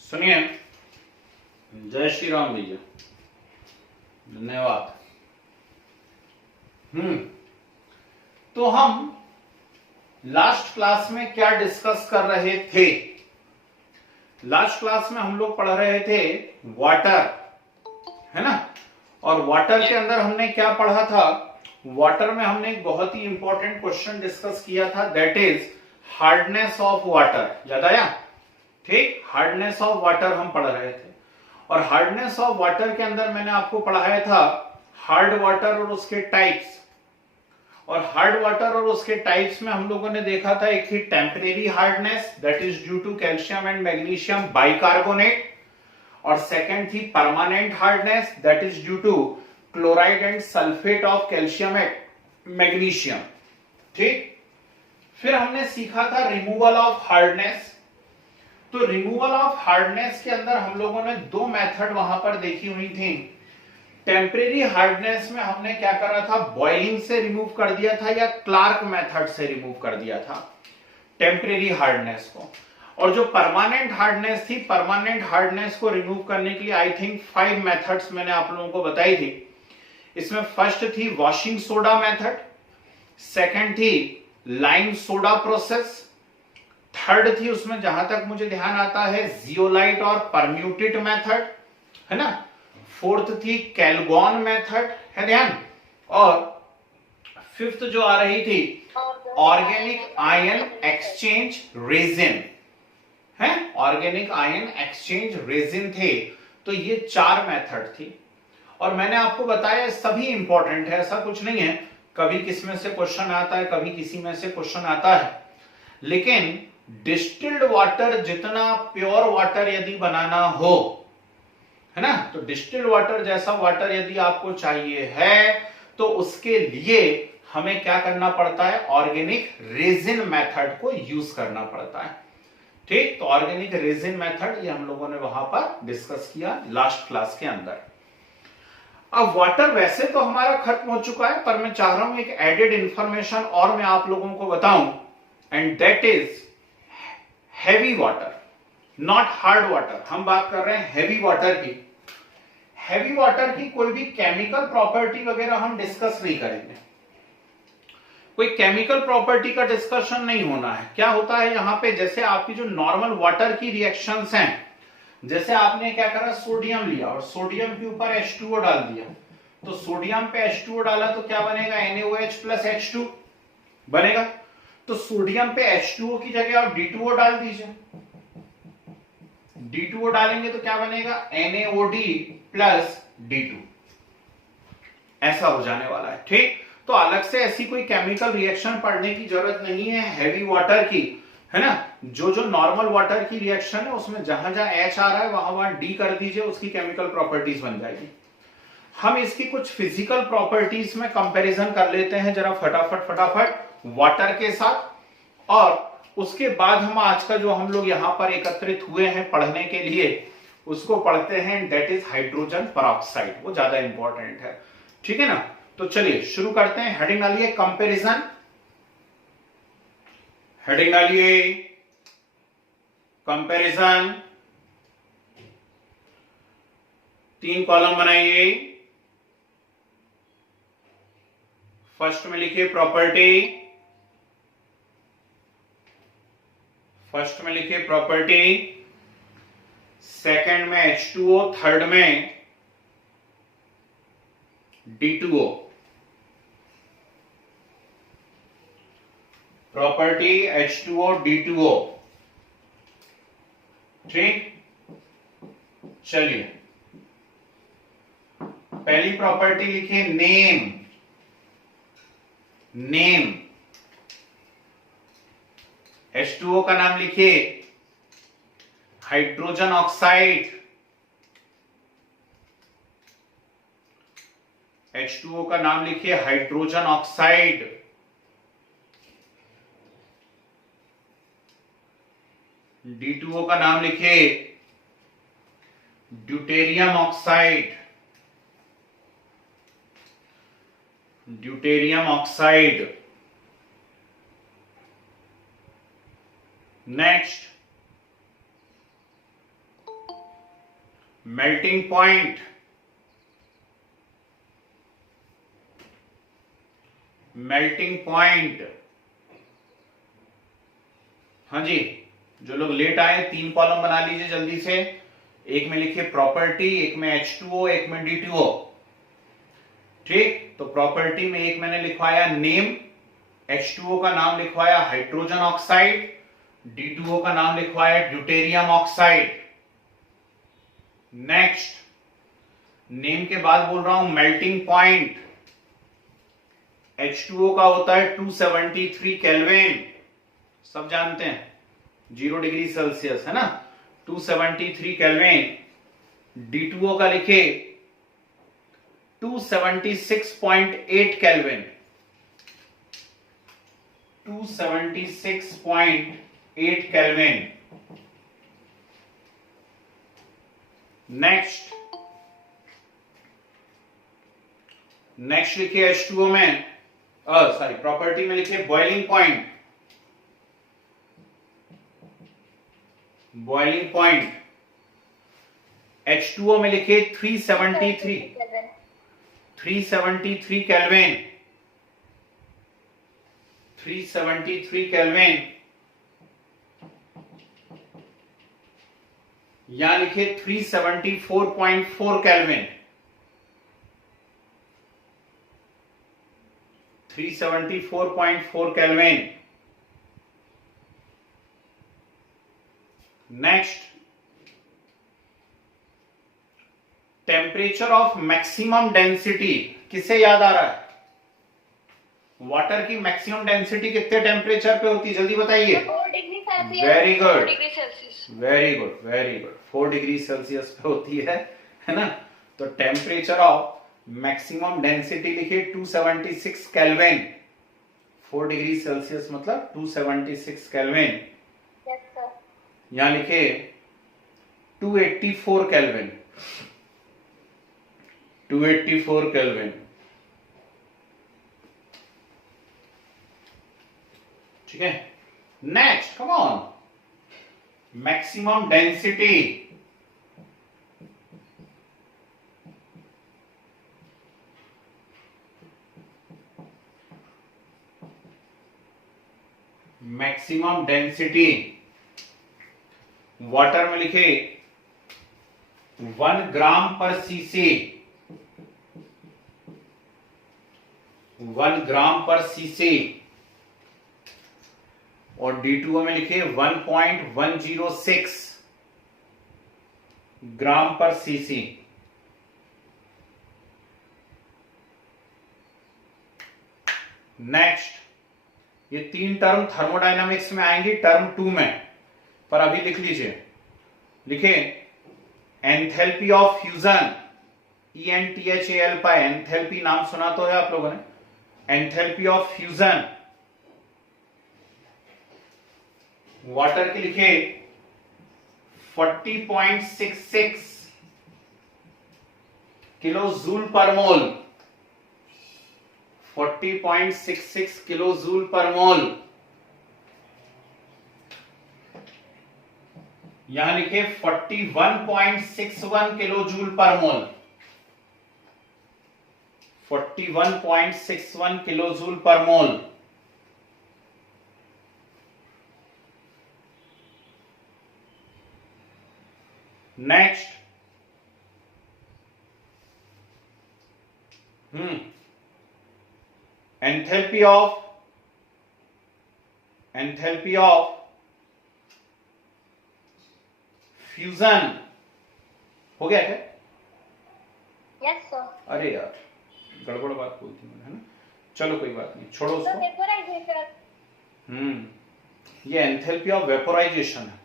सुनिए, जय श्री राम भैया, धन्यवाद। तो हम लास्ट क्लास में क्या डिस्कस कर रहे थे? लास्ट क्लास में हम लोग पढ़ रहे थे वाटर, है ना। और वाटर के अंदर हमने क्या पढ़ा था? वाटर में हमने एक बहुत ही इंपॉर्टेंट क्वेश्चन डिस्कस किया था, that is hardness of water. याद आया? ठीक, हार्डनेस ऑफ वाटर हम पढ़ रहे थे। और हार्डनेस ऑफ वाटर के अंदर मैंने आपको पढ़ाया था हार्ड वाटर और उसके टाइप्स। और हार्ड वाटर और उसके टाइप्स में हम लोगों ने देखा था, एक थी temporary hardness, that is due to calcium and magnesium bicarbonate. और सेकंड थी permanent hardness, that is due to chloride and sulphate of calcium and magnesium. ठीक, फिर हमने सीखा था रिमूवल ऑफ हार्डनेस। तो रिमूवल ऑफ हार्डनेस के अंदर हम लोगों ने दो मेथड वहां पर देखी हुई थी। टेम्परेरी हार्डनेस में हमने क्या करा था? बॉइलिंग से रिमूव कर दिया था या क्लार्क मेथड से रिमूव कर दिया था टेम्परेरी हार्डनेस को। और जो परमानेंट हार्डनेस थी, परमानेंट हार्डनेस को रिमूव करने के लिए आई थिंक 5 मेथड्स मैंने आप लोगों को बताई थी। इसमें फर्स्ट थी वॉशिंग सोडा मेथड, सेकंड थी लाइम सोडा प्रोसेस, थर्ड थी उसमें जहां तक मुझे ध्यान आता है जियोलाइट और परम्यूटेड मेथड, है ना। फोर्थ थी कैलगॉन मेथड, है ध्यान। और फिफ्थ जो आ रही थी ऑर्गेनिक आयन एक्सचेंज रेजिन, है, ऑर्गेनिक आयन एक्सचेंज रेजिन थे। तो ये 4 मेथड थी। और मैंने आपको बताया सभी इंपॉर्टेंट है, ऐसा कुछ नहीं है कभी किसमें से क्वेश्चन आता है, कभी किसी में से क्वेश्चन आता है। लेकिन डिस्टिल्ड वाटर जितना प्योर वाटर यदि बनाना हो, है ना, तो डिस्टिल्ड वाटर जैसा वाटर यदि आपको चाहिए है तो उसके लिए हमें क्या करना पड़ता है? ऑर्गेनिक रेजिन मेथड को यूज करना पड़ता है। ठीक, तो ऑर्गेनिक रेजिन मेथड ये हम लोगों ने वहां पर डिस्कस किया लास्ट क्लास के अंदर। अब वाटर वैसे तो हमारा खत्म हो चुका है, पर मैं चाह रहा हूं एक एडेड इंफॉर्मेशन और मैं आप लोगों को बताऊं, and that is heavy water, not hard water. हम बात कर रहे हैं हैवी वाटर की। हैवी वाटर की कोई भी केमिकल प्रॉपर्टी वगैरह हम डिस्कस नहीं करेंगे, कोई केमिकल प्रॉपर्टी का डिस्कशन नहीं होना है। क्या होता है यहां पे, जैसे आपकी जो नॉर्मल वाटर की रिएक्शंस हैं, जैसे आपने क्या करा, सोडियम लिया और सोडियम के ऊपर H2O डाल दिया, तो सोडियम पे H2O डाला तो क्या बनेगा? NaOH प्लस H2 बनेगा। तो सोडियम पे H2O की जगह आप D2O डाल दीजिए, D2O डालेंगे तो क्या बनेगा? NaOD प्लस D2, ऐसा हो जाने वाला है। ठीक, तो अलग से ऐसी कोई केमिकल रिएक्शन पढ़ने की जरूरत नहीं है हैवी वाटर की, है ना। जो नॉर्मल वाटर की रिएक्शन है उसमें जहां जहां H आ रहा है वहां वहां D कर दीजिए, उसकी केमिकल प्रॉपर्टीज बन जाएगी। हम इसकी कुछ फिजिकल प्रॉपर्टीज में कंपैरिजन कर लेते हैं जरा फटाफट वाटर के साथ। और उसके बाद हम आज का जो हम लोग यहां पर एकत्रित हुए हैं पढ़ने के लिए, उसको पढ़ते हैं, दैट इज हाइड्रोजन परऑक्साइड। वो ज्यादा इंपॉर्टेंट है, ठीक है ना। तो चलिए शुरू करते हैं। हेडिंग डालिए कंपैरिजन, हेडिंग डालिए कंपैरिजन, 3 कॉलम बनाइए। फर्स्ट में लिखिए प्रॉपर्टी, फर्स्ट में लिखिए प्रॉपर्टी, सेकंड में H2O, थर्ड में D2O। Property H2O D2O। ठीक, चलिए पहली प्रॉपर्टी लिखिए नेम, नेम। H2O का नाम लिखिए हाइड्रोजन ऑक्साइड, H2O का नाम लिखिए हाइड्रोजन ऑक्साइड। D2O का नाम लिखिए deuterium oxide, deuterium oxide. Next melting point, melting point. हाँ जी, जो लोग लेट आए 3 कॉलम बना लीजिए जल्दी से। एक में लिखिए प्रॉपर्टी, एक में H2O, एक में D2O। ठीक, तो प्रॉपर्टी में एक मैंने लिखवाया नेम, H2O का नाम लिखवाया हाइड्रोजन ऑक्साइड, D2O का नाम लिखवाया ड्यूटेरियम ऑक्साइड। नेक्स्ट, नेम के बाद बोल रहा हूं मेल्टिंग पॉइंट। H2O का होता है 273 केल्विन, सब जानते हैं, 0 डिग्री सेल्सियस है ना, 273 केल्विन। D2O का लिखे 276.8 केल्विन, 276.8 केल्विन। नेक्स्ट लिखिए H2O में, सॉरी प्रॉपर्टी में लिखिए boiling point, boiling point. H2O में लिखिए 373 केल्विन, 373 केल्विन। यहां लिखिए 374.4 kelvin, 374.4 kelvin. Next, temperature of maximum density किसे याद आ रहा है? वाटर की मैक्सिमम डेंसिटी कितने टेम्परेचर पे होती है, जल्दी बताइए। 4 degree Celsius. Very good, 4 degree Celsius. Very good, very good, 4 degree Celsius पे होती है ना। तो टेम्परेचर ऑफ मैक्सिमम डेंसिटी लिखिए 276 केल्विन, 4 डिग्री सेल्सियस मतलब 276 केल्विन। Yes sir. यहां लिखे 284 केल्विन, 284 केल्विन। ठीक है, next come on, maximum density, maximum density water में लिखे 1 ग्राम पर सीसी, 1 ग्राम पर सीसी। और D2O में लिखे 1.106 ग्राम पर सीसी। नेक्स्ट, ये 3 टर्म थर्मोडायनामिक्स में आएंगी टर्म 2 में, पर अभी लिख लीजिए। लिखे एंथैल्पी ऑफ फ्यूजन, ENTHAL पाए, एंथैल्पी नाम सुना तो है आप लोगों ने। एंथैल्पी ऑफ फ्यूजन वाटर के लिखे 40.66 किलो जूल पर मोल, 40.66 किलो जूल पर मोल। यहां लिखे 41.61 किलो जूल पर मोल, 41.61 किलो जूल पर मोल। नेक्स्ट, एंथैल्पी ऑफ फ्यूजन हो गया क्या? Yes sir. अरे यार, गड़बड़ बात बोल दी मैंने, है ना। चलो कोई बात नहीं, छोड़ो उसको। ये एंथैल्पी ऑफ वेपोराइजेशन है,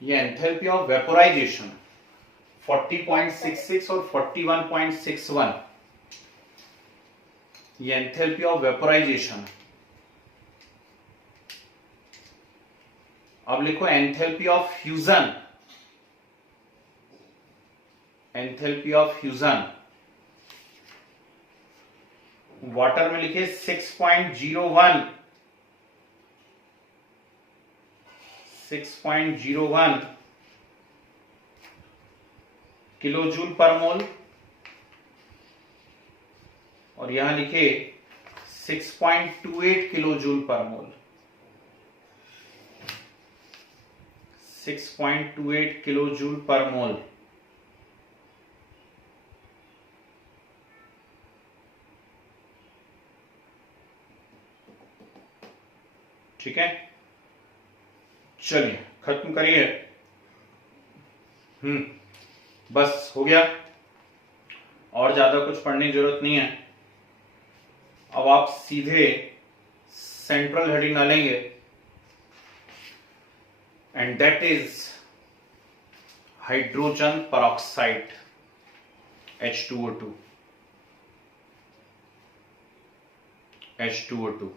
ये एंथैल्पी ऑफ वेपोराइजेशन 40.66 और 41.61, ये एंथैल्पी ऑफ वेपोराइजेशन। अब लिखो enthalpy of fusion, enthalpy of fusion water में लिखे 6.01, 6.01 किलो जूल पर मोल, और यहां लिखे 6.28 किलो जूल पर मोल, 6.28 किलो जूल पर मोल। ठीक है, चलिए खत्म करिए। बस हो गया, और ज्यादा कुछ पढ़ने की जरूरत नहीं है। अब आप सीधे सेंट्रल हेडिंग डालेंगे, and that is hydrogen peroxide H2O2, H2O2।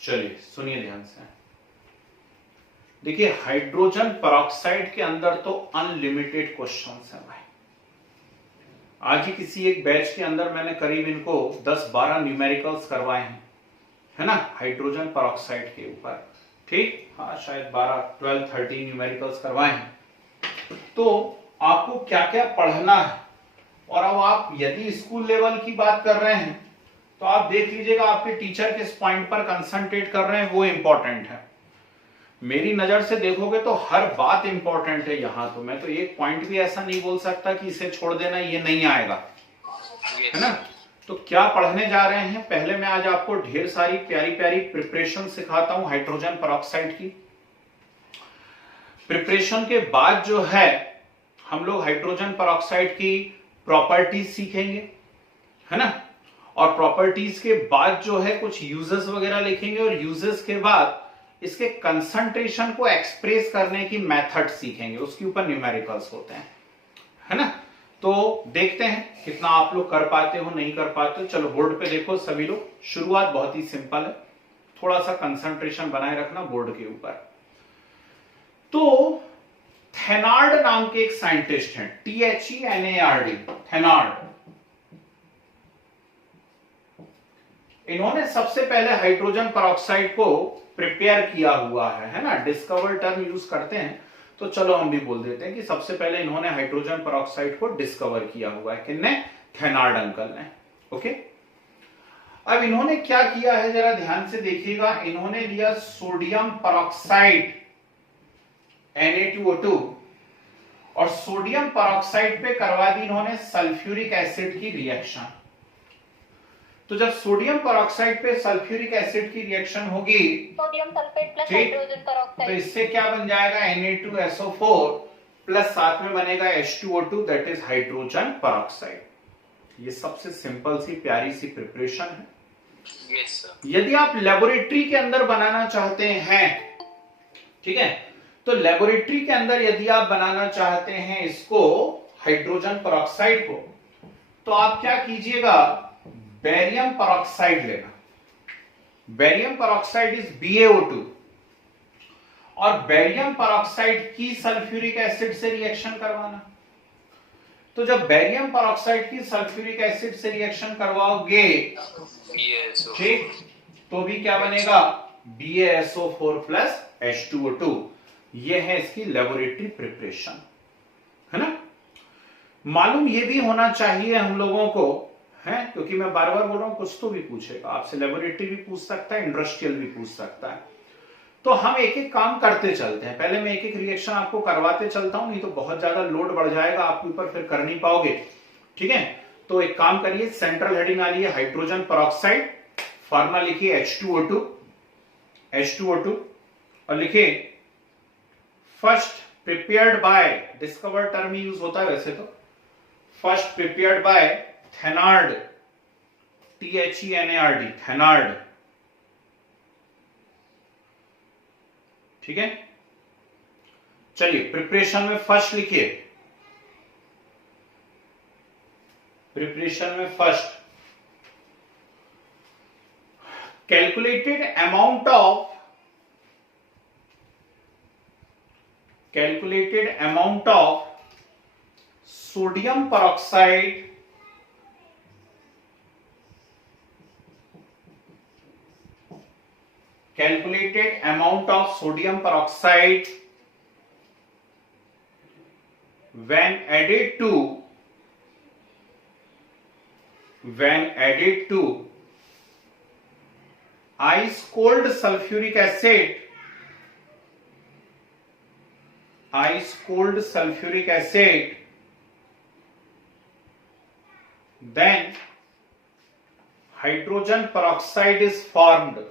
चलिए सुनिए ध्यान से, देखिए हाइड्रोजन परऑक्साइड के अंदर तो अनलिमिटेड क्वेश्चंस हैं भाई। आज ही किसी एक बैच के अंदर मैंने करीब इनको 10-12 न्यूमेरिकल्स करवाए हैं, है ना, हाइड्रोजन परऑक्साइड के ऊपर। ठीक, हाँ शायद 12-13 न्यूमेरिकल्स करवाए हैं। तो आपको क्या क्या पढ़ना है, और अब आप यदि स्कूल लेवल की बात कर रहे हैं तो आप देख लीजिएगा आपके टीचर किस पॉइंट पर कंसंट्रेट कर रहे हैं, वो इंपॉर्टेंट है। मेरी नजर से देखोगे तो हर बात इंपॉर्टेंट है यहां, तो मैं तो एक पॉइंट भी ऐसा नहीं बोल सकता कि इसे छोड़ देना, ये नहीं आएगा, है ना। तो क्या पढ़ने जा रहे हैं, पहले मैं आज आपको ढेर सारी प्यारी प्यारी प्रिपरेशन सिखाता हूं हाइड्रोजन परऑक्साइड की। प्रिपरेशन के बाद जो है हम लोग हाइड्रोजन परऑक्साइड की प्रॉपर्टीज सीखेंगे, है ना, और प्रॉपर्टीज के बाद जो है कुछ यूजेस वगैरह लिखेंगे, और यूजेस के बाद इसके कंसंट्रेशन को एक्सप्रेस करने की मेथड सीखेंगे, उसके ऊपर न्यूमेरिकल्स होते हैं, है ना। तो देखते हैं कितना आप लोग कर पाते हो नहीं कर पाते हो। चलो बोर्ड पे देखो सभी लोग, शुरुआत बहुत ही सिंपल है, थोड़ा सा कंसंट्रेशन बनाए रखना बोर्ड के ऊपर। तो थेनार्ड नाम के एक साइंटिस्ट हैं, THENARD, थेनार्ड। इन्होंने सबसे पहले हाइड्रोजन परऑक्साइड को प्रिपेयर किया हुआ है ना, डिस्कवर टर्म यूज करते हैं तो चलो हम भी बोल देते हैं कि सबसे पहले इन्होंने हाइड्रोजन परऑक्साइड को डिस्कवर किया हुआ है, किसने, थेनार्ड अंकल ने। ओके, अब इन्होंने क्या किया है जरा ध्यान से देखिएगा, इन्होंने लिया सोडियम परऑक्साइड Na2O2, और सोडियम परऑक्साइड पे करवा दी इन्होंने सल्फ्यूरिक एसिड की रिएक्शन। तो जब सोडियम परऑक्साइड पे सल्फ्यूरिक एसिड की रिएक्शन होगी, सोडियम सल्फेट प्लस हाइड्रोजन तो परऑक्साइड, इससे क्या बन जाएगा, Na2SO4 प्लस साथ में बनेगा H2O2, that is hydrogen peroxide. ये सबसे सिंपल सी प्यारी सी प्रिपरेशन है। Yes sir. यदि आप लेबोरेटरी के अंदर बनाना चाहते हैं, ठीक है, तो लेबोरेटरी के अंदर यदि आप बनाना चाहते हैं इसको हाइड्रोजन परऑक्साइड को, तो आप क्या कीजिएगा, बेरियम परऑक्साइड लेना। बेरियम परऑक्साइड इज BaO2, और बेरियम परऑक्साइड की सल्फ्यूरिक एसिड से रिएक्शन करवाना। तो जब बेरियम परऑक्साइड की सल्फ्यूरिक एसिड से रिएक्शन करवाओगे, ठीक, तो भी क्या बनेगा, BaSO4 प्लस H2O2। ये है इसकी लेबोरेटरी प्रिपरेशन, है ना। मालूम ये भी होना चाहिए हम लोगों को, है, क्योंकि मैं बार बार बोल रहा हूं कुछ तो भी पूछेगा आपसे, लेबोरेटरी भी पूछ सकता है, इंडस्ट्रियल भी पूछ सकता है। तो हम एक एक काम करते चलते हैं, पहले मैं एक एक रिएक्शन आपको करवाते चलता हूं, नहीं तो बहुत ज्यादा लोड बढ़ जाएगा आपके ऊपर, फिर कर नहीं पाओगे, ठीक है। तो एक काम करिए, सेंट्रल हेडिंग आ रही है हाइड्रोजन परऑक्साइड, फार्मूला लिखिए H2O2, और लिखिए first prepared by, discover term use होता है वैसे तो, फर्स्ट प्रिपेयर्ड बाय थेनार्ड, THENARD, थेनार्ड, ठीक है। चलिए प्रिपरेशन में फर्स्ट लिखिए, प्रिपरेशन में first, calculated amount of sodium peroxide when added to ice cold sulfuric acid, then hydrogen peroxide is formed.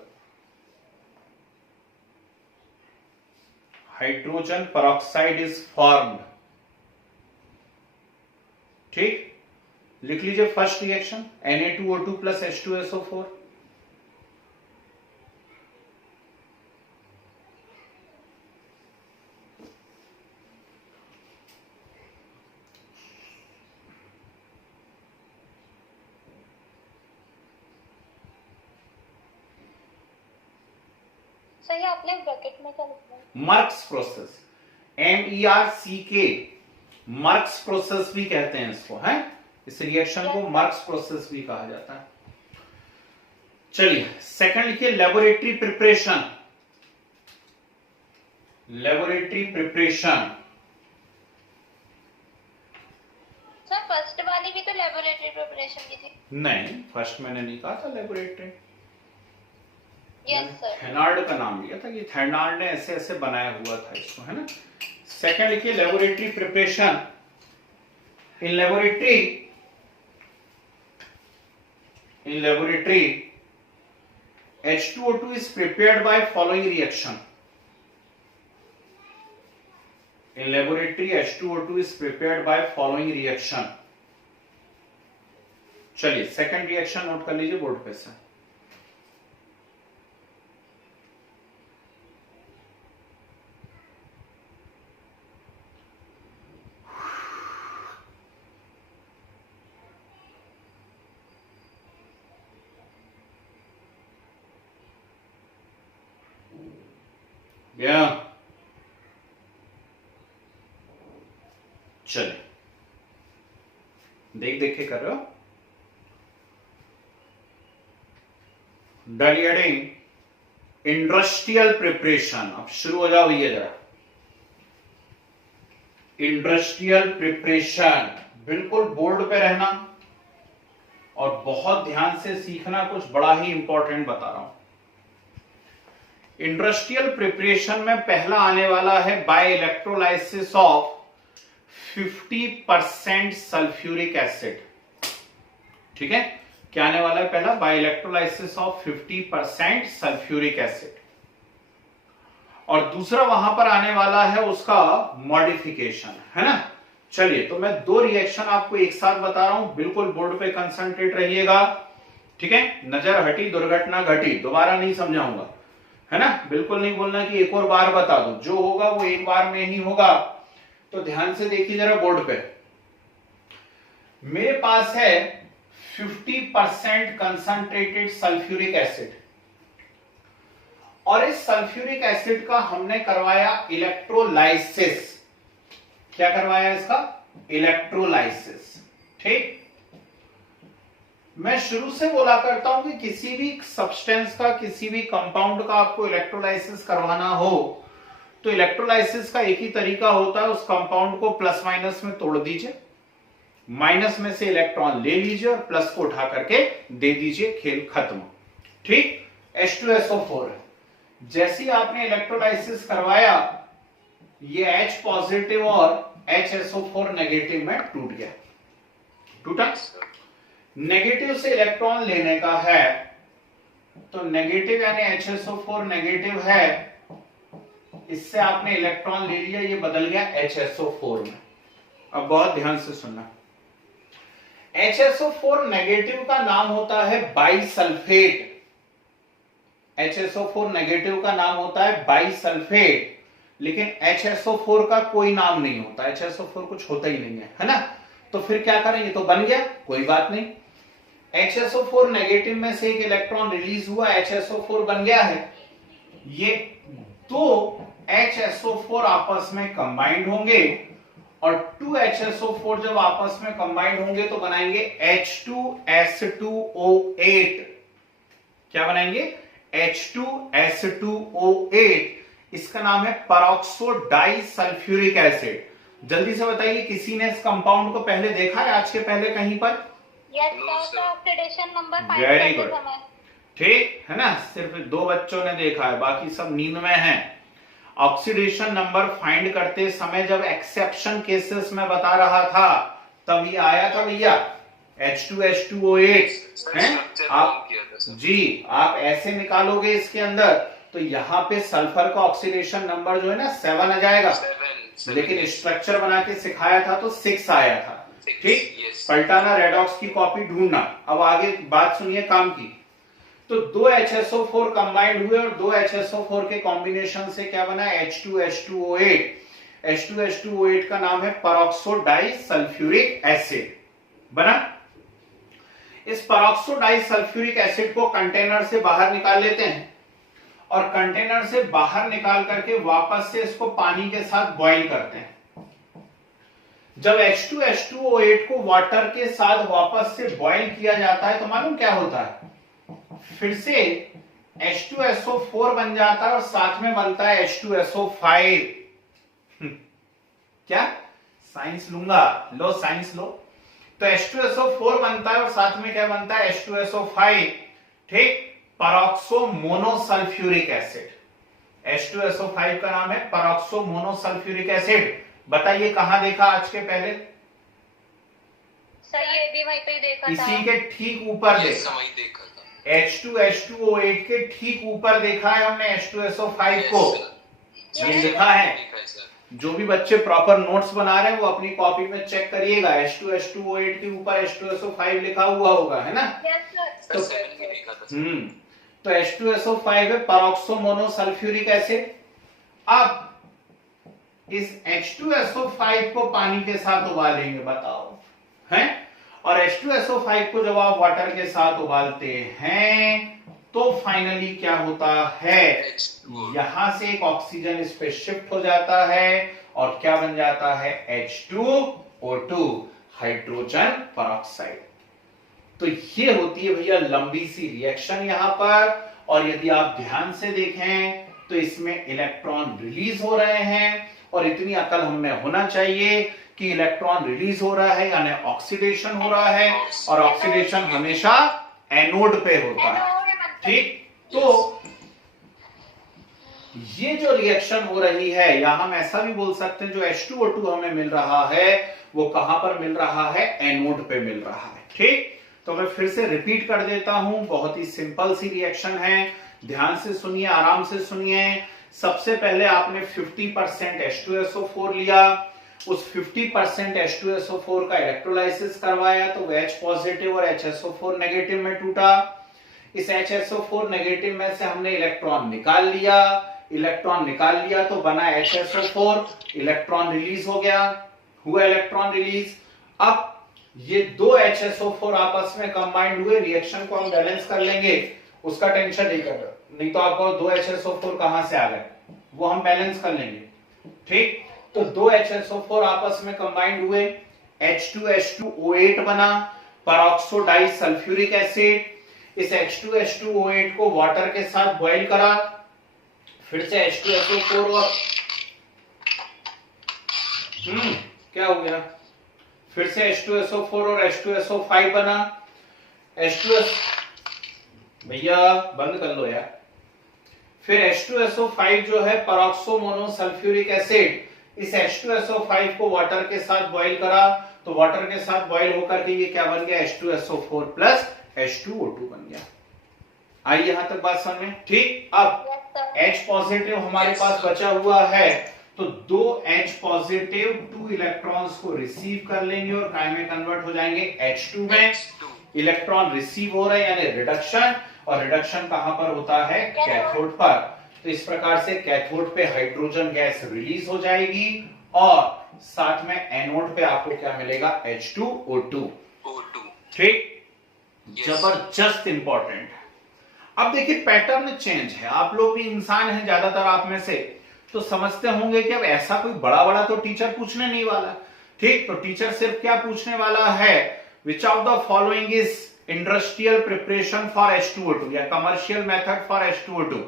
ठीक, लिख लीजिए first reaction Na2O2 plus H2SO4। सही आपने ब्रैकेट में क्या लिखना है? Marks process, MERCK, marks process भी कहते हैं इसको, है इस रिएक्शन को मर्क्स प्रोसेस भी कहा जाता है। चलिए सेकंड लिखिए लेबोरेटरी प्रिपरेशन। सर फर्स्ट वाली भी तो लेबोरेटरी प्रिपरेशन की थी। नहीं, फर्स्ट मैंने नहीं कहा था लेबोरेटरी, यस सर। थेनार्ड का नाम लिया था कि थेनार्ड ने ऐसे ऐसे बनाया हुआ था इसको, है ना। सेकंड लिखिए laboratory preparation. In laboratory H2O2 is prepared by following reaction. In laboratory H2O2 is prepared by following reaction. चलिए सेकंड रिएक्शन नोट कर लीजिए बोर्ड पे से। चले देख के कर रहे हो। डलियडिंग इंडस्ट्रियल प्रिपरेशन। अब शुरू हो जाओ भैया जरा। इंडस्ट्रियल प्रिपरेशन, बिल्कुल बोर्ड पे रहना और बहुत ध्यान से सीखना, कुछ बड़ा ही इंपॉर्टेंट बता रहा हूं। इंडस्ट्रियल प्रिपरेशन में पहला आने वाला है by electrolysis of 50% sulphuric acid. ठीक है, क्या आने वाला है पहला? By electrolysis of 50% sulphuric acid. और दूसरा वहां पर आने वाला है उसका मॉडिफिकेशन, है ना। चलिए तो मैं दो रिएक्शन आपको एक साथ बता रहा हूं, बिल्कुल बोर्ड पे कंसंट्रेट रहिएगा। ठीक है, नजर हटी दुर्घटना घटी, दोबारा नहीं समझाऊंगा, है ना। बिल्कुल नहीं बोलना कि एक और बार बता दो, जो होगा वो एक बार में ही होगा। तो ध्यान से देखिए जरा बोर्ड पे। मेरे पास है 50% कंसंट्रेटेड सल्फ्यूरिक एसिड और इस सल्फ्यूरिक एसिड का हमने करवाया इलेक्ट्रोलाइसिस। क्या करवाया इसका? इलेक्ट्रोलाइसिस। ठीक, मैं शुरू से बोला करता हूं कि किसी भी सब्सटेंस का, किसी भी कंपाउंड का आपको इलेक्ट्रोलाइसिस करवाना हो तो इलेक्ट्रोलाइसिस का एक ही तरीका होता है, उस कंपाउंड को प्लस माइनस में तोड़ दीजिए, माइनस में से इलेक्ट्रॉन ले लीजिए और प्लस को उठा करके दे दीजिए, खेल खत्म। ठीक, H2SO4 है। जैसे ही आपने इलेक्ट्रोलाइसिस करवाया ये H पॉजिटिव और HSO4 नेगेटिव में टूट गया। टूटा, नेगेटिव से इलेक्ट्रॉन लेने का है तो नेगेटिव यानी HSO4 नेगेटिव है, इससे आपने इलेक्ट्रॉन ले लिया, ये बदल गया HSO4 में। अब बहुत ध्यान से सुनना, HSO4 नेगेटिव का नाम होता है बाइसल्फेट। HSO4 नेगेटिव का नाम होता है बाइसल्फेट, लेकिन HSO4 का कोई नाम नहीं होता, HSO4 कुछ होता ही नहीं है ना। तो फिर क्या करें, ये तो बन गया, कोई बात नहीं। HSO4 नेगेटिव में से एक इलेक्ट्रॉन रिलीज हुआ, HSO4 बन गया है। ये दो HSO4 आपस में कंबाइंड होंगे और 2HSO4 जब आपस में कंबाइंड होंगे तो बनाएंगे H2S2O8। क्या बनाएंगे? H2S2O8। इसका नाम है परऑक्सो डाइसल्फ्यूरिक एसिड। जल्दी से बताइए, किसी ने इस कंपाउंड को पहले देखा है आज के पहले कहीं पर? Yes No, sir, sir. Oxidation number find Very करते good. समय। ठीक है ना, सिर्फ 2 बच्चों ने देखा है, बाकी सब नींद में हैं। ऑक्सीडेशन नंबर फाइंड करते समय जब एक्सेप्शन केसेस में बता रहा था तब ये आया था भैया H2H2O8 है। आप जी आप ऐसे निकालोगे इसके अंदर तो यहाँ पे सल्फर का ऑक्सीडेशन नंबर जो है ना 7 आ जाएगा, लेकिन स्ट्रक्चर बना के सिखाया था तो 6 आया था। ठीक, पलटाना, रेडॉक्स की कॉपी ढूंढना। अब आगे बात सुनिए काम की। तो 2 HSO4 कंबाइंड हुए और 2 HSO4 के कॉम्बिनेशन से क्या बना? H2H2O8। H2H2O8 का नाम है परऑक्सो डाई सल्फ्यूरिक एसिड बना। इस परऑक्सो डाई सल्फ्यूरिक एसिड को कंटेनर से बाहर निकाल लेते हैं और कंटेनर से बाहर निकाल करके वापस से इसको पानी के साथ बॉईल करते हैं। जब H2H2O8 को वाटर के साथ वापस से बॉईल किया जाता है तो मालूम क्या होता है? फिर से H2SO4 बन जाता है और साथ में बनता है H2SO5। क्या साइंस लूंगा? लो साइंस लो। तो H2SO4 बनता है और साथ में क्या बनता है? H2SO5। ठीक, परऑक्सो मोनोसल्फ्यूरिक एसिड। H2SO5 का नाम है परऑक्सो मोनोसल्फ्यूरिक एसिड। बताइए कहां देखा आज के पहले? सर ये भी वहीं पे देखा था। इसी के ठीक ऊपर देखा, H2H2O8 के ठीक ऊपर देखा है हमने H2SO5 को। ये लिखा है। जो भी बच्चे प्रॉपर नोट्स बना रहे हैं वो अपनी कॉपी में चेक करिएगा, H2H2O8 के ऊपर H2SO5 लिखा हुआ होगा, है ना? तो H2SO5 है परऑक्सो मोनोसल्फ्यूरिक एसिड। अब इस H2SO5 को पानी के साथ उबालेंगे, बताओ हैं? और H2SO5 को जब आप वाटर के साथ उबालते हैं तो फाइनली क्या होता है? यहां से एक ऑक्सीजन इस पे शिफ्ट हो जाता है और क्या बन जाता है? H2O2, hydrogen peroxide. तो ये होती है भैया लंबी सी रिएक्शन यहां पर। और यदि आप ध्यान से देखें तो इसमें इलेक्ट्रॉन रिलीज हो रहे हैं और इतनी अकल हमें होना चाहिए कि इलेक्ट्रॉन रिलीज हो रहा है यानी ऑक्सीडेशन हो रहा है, और ऑक्सीडेशन हमेशा एनोड पे होता है। ठीक, तो ये जो रिएक्शन हो रही है, या हम ऐसा भी बोल सकते हैं जो H2O2 हमें मिल रहा है वो कहां पर मिल रहा है? एनोड पे मिल रहा है। ठीक, तो मैं फिर से रिपीट कर देता हूं, बहुत ही सिंपल सी रिएक्शन है, ध्यान से सुनिए, आराम से सुनिए। सबसे पहले आपने 50% H2SO4 लिया, उस 50% H2SO4 का इलेक्ट्रोलाइसिस करवाया तो वो H पॉजिटिव और HSO4 नेगेटिव में टूटा। इस HSO4 नेगेटिव में से हमने इलेक्ट्रॉन निकाल लिया तो बना HSO4, इलेक्ट्रॉन रिलीज हो गया, हुआ इलेक्ट्रॉन रिलीज। अब ये 2 HSO4 आपस में कंबाइंड हुए, रिएक्शन को हम बैलेंस कर लेंगे, उसका टेंशन नहीं कर रहा, नहीं तो आपको 2 HSO4 कहां से आ गए, वो हम बैलेंस कर लेंगे। ठीक, तो 2 HSO4 आपस में कंबाइंड हुए, H2H2O8 बना, परऑक्सो डाई सल्फ्यूरिक एसिड। इस H2H2O8 को वाटर के साथ बॉईल करा, फिर से H2SO4 और क्या हो गया? फिर से H2SO4 और H2SO5 बना। भैया बंद कर लो यार। फिर H2SO5 जो है परऑक्सो मोनोसल्फ्यूरिक एसिड, इस H2SO5 को वाटर के साथ बॉईल करा तो वाटर के साथ बॉईल होकर के ये क्या बन गया? H2SO4 प्लस H2O2 बन गया। आई यहां तक बात समझ में? ठीक, अब H पॉजिटिव हमारे पास बचा हुआ है तो 2 H पॉजिटिव 2 इलेक्ट्रॉन्स को रिसीव कर लेंगे और काय में कन्वर्ट हो जाएंगे? H2 में। इलेक्ट्रॉन रिसीव हो रहे हैं यानी रिडक्शन, और रिडक्शन कहां पर होता है? कैथोड पर। तो इस प्रकार से कैथोड पे हाइड्रोजन गैस रिलीज हो जाएगी और साथ में एनोड पे आपको क्या मिलेगा? H2O2। ठीक, जबरदस्त इंपॉर्टेंट। अब देखिए पैटर्न चेंज है, आप लोग भी इंसान हैं ज्यादातर आप में से, तो समझते होंगे कि अब ऐसा कोई बड़ा बड़ा तो टीचर पूछने नहीं वाला। ठीक, तो टीचर सिर्फ क्या पूछने वाला है? Which of the following is industrial preparation for H2O2 या कमर्शियल मेथड फॉर H2O2।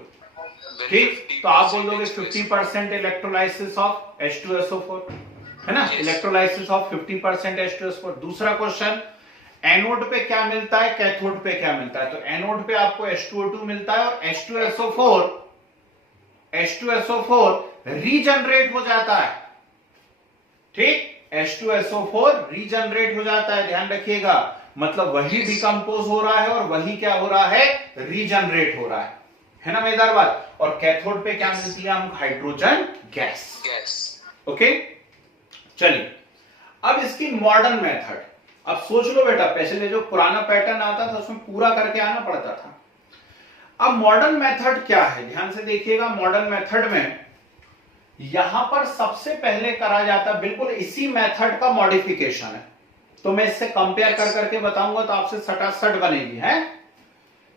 ठीक, तो आप बोल दोगे 50% इलेक्ट्रोलाइसिस ऑफ H2SO4, है ना, Yes. Electrolysis of 50% H2SO4। दूसरा क्वेश्चन, एनोड पे क्या मिलता है, कैथोड पे क्या मिलता है? तो एनोड पे आपको H2O2 मिलता है और H2SO4 रीजनरेट हो जाता है। ठीक, H2SO4 रीजनरेट हो जाता है, ध्यान रखिएगा। मतलब वही Yes. डिकम्पोज हो रहा है और वही क्या हो रहा है, रीजनरेट हो रहा है ना मजेदार बात। और कैथोड पे क्या Yes. मिलती है हमको, हाइड्रोजन गैस। Yes. ओके, चलिए अब इसकी मॉडर्न मेथड। अब सोच लो बेटा, पहले जो पुराना पैटर्न आता था उसमें पूरा करके आना पड़ता था। अब मॉडर्न मेथड क्या है, ध्यान से देखिएगा। मॉडर्न मेथड में यहां पर सबसे पहले करा जाता, बिल्कुल इसी मेथड का मॉडिफिकेशन है। तो मैं इससे कंपेयर कर करके बताऊंगा तो आपसे सटासट बनेगी है।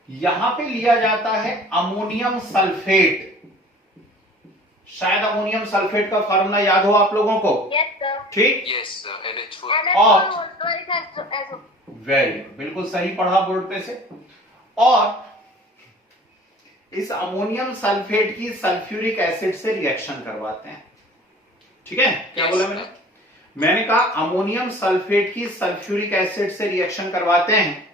यहां पे लिया जाता है अमोनियम सल्फेट। शायद अमोनियम सल्फेट का फार्मूला याद हो आप लोगों को, Yes, sir. ठीक। Yes, sir. NH4. NH4 whole twice as very good, बिल्कुल सही पढ़ा बोर्ड पे से। और इस अमोनियम सल्फेट की सल्फ्यूरिक एसिड से रिएक्शन करवाते हैं। ठीक है, क्या Yes, बोला sir. मैंने कहा अमोनियम सल्फेट की सल्फ्यूरिक एसिड से रिएक्शन करवाते हैं।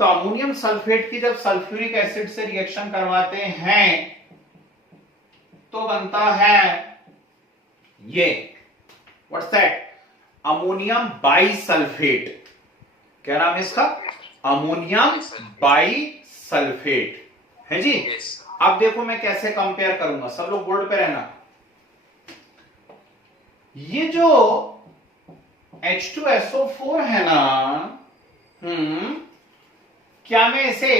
तो अमोनियम सल्फेट की जब सल्फ्यूरिक एसिड से रिएक्शन करवाते हैं तो बनता है ये, व्हाट्स दैट, अमोनियम बाइसल्फेट। क्या नाम है इसका, अमोनियम बाइसल्फेट है जी। Yes, sir. अब देखो मैं कैसे कंपेयर करूंगा, सब लोग बोर्ड पे रहना। ये जो H2SO4 है ना, क्या मैं इसे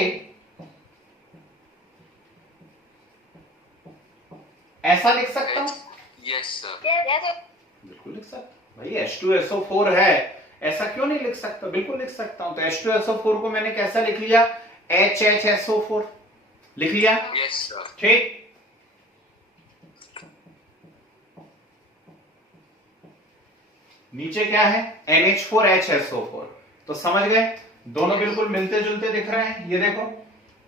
ऐसा लिख सकता हूं? Yes, sir. yes, sir. बिल्कुल लिख सकता भाई, H2SO4 है, ऐसा क्यों नहीं लिख सकता, बिल्कुल लिख सकता हूं। तो H2SO4 को मैंने कैसा लिख लिया, HHSO4 लिख लिया, Yes, sir. ठीक। नीचे क्या है, NH4HSO4। तो समझ गए, दोनों बिल्कुल मिलते जुलते दिख रहे हैं। ये देखो,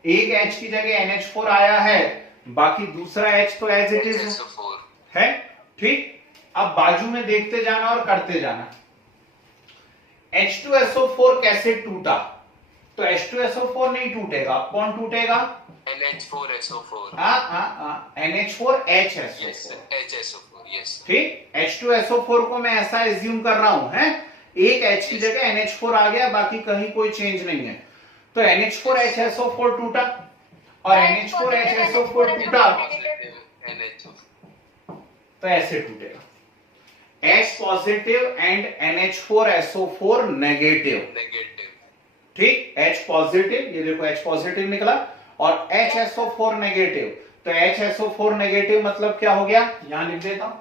एक H की जगह NH4 आया है, बाकी दूसरा H तो एज इट इज HSO4. है, ठीक। अब बाजू में देखते जाना और करते जाना। H2SO4 कैसे टूटा, तो H2SO4 नहीं टूटेगा, कौन टूटेगा, NH4SO4. NH4HSO4। Yes, sir. HSO4. Yes. ठीक, H2SO4 को मैं ऐसा एज्यूम कर रहा हूं है, एक H की जगह NH4 आ गया, बाकी कहीं कोई चेंज नहीं है। तो NH4HSO4 टूटा और NH4HSO4 टूटा Positive NH4. तो ऐसे टूटेगा, H positive and NH4SO4 negative. Negative. ठीक, H पॉजिटिव, ये देखो H पॉजिटिव निकला और HSO4 नेगेटिव। तो HSO4 नेगेटिव मतलब क्या हो गया, यहां लिख देता हूं,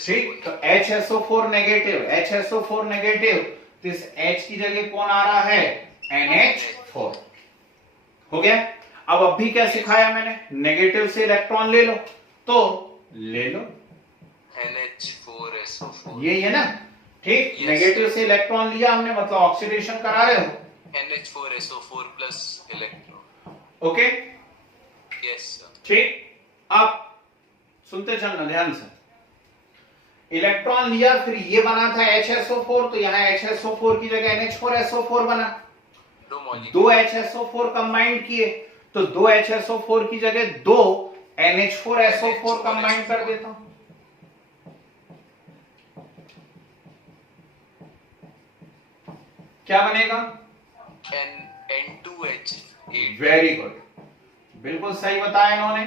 ठीक। HSO4. तो HSO4 नेगेटिव, HSO4 नेगेटिव, तो इस H की जगह कौन आ रहा है, NH4 हो गया। अब भी क्या सिखाया मैंने, नेगेटिव से इलेक्ट्रॉन ले लो, तो ले लो, NH4SO4. ये है ना, ठीक। Yes. नेगेटिव से इलेक्ट्रॉन लिया हमने, मतलब ऑक्सीडेशन करा रहे हो, NH4SO4 plus electron. Okay, Yes, sir. ठीक। अब सुनते चलना ध्यान से, इलेक्ट्रॉन लिया, फिर ये बना था HSO4, तो यहां HSO4 की जगह NH4SO4 बना, No molecule. दो HSO4 कंबाइंड किए, तो दो HSO4 की जगह दो NH4SO4 कंबाइंड कर देता हूं, क्या बनेगा, N2H8. वेरी गुड, बिल्कुल सही बताया इन्होंने।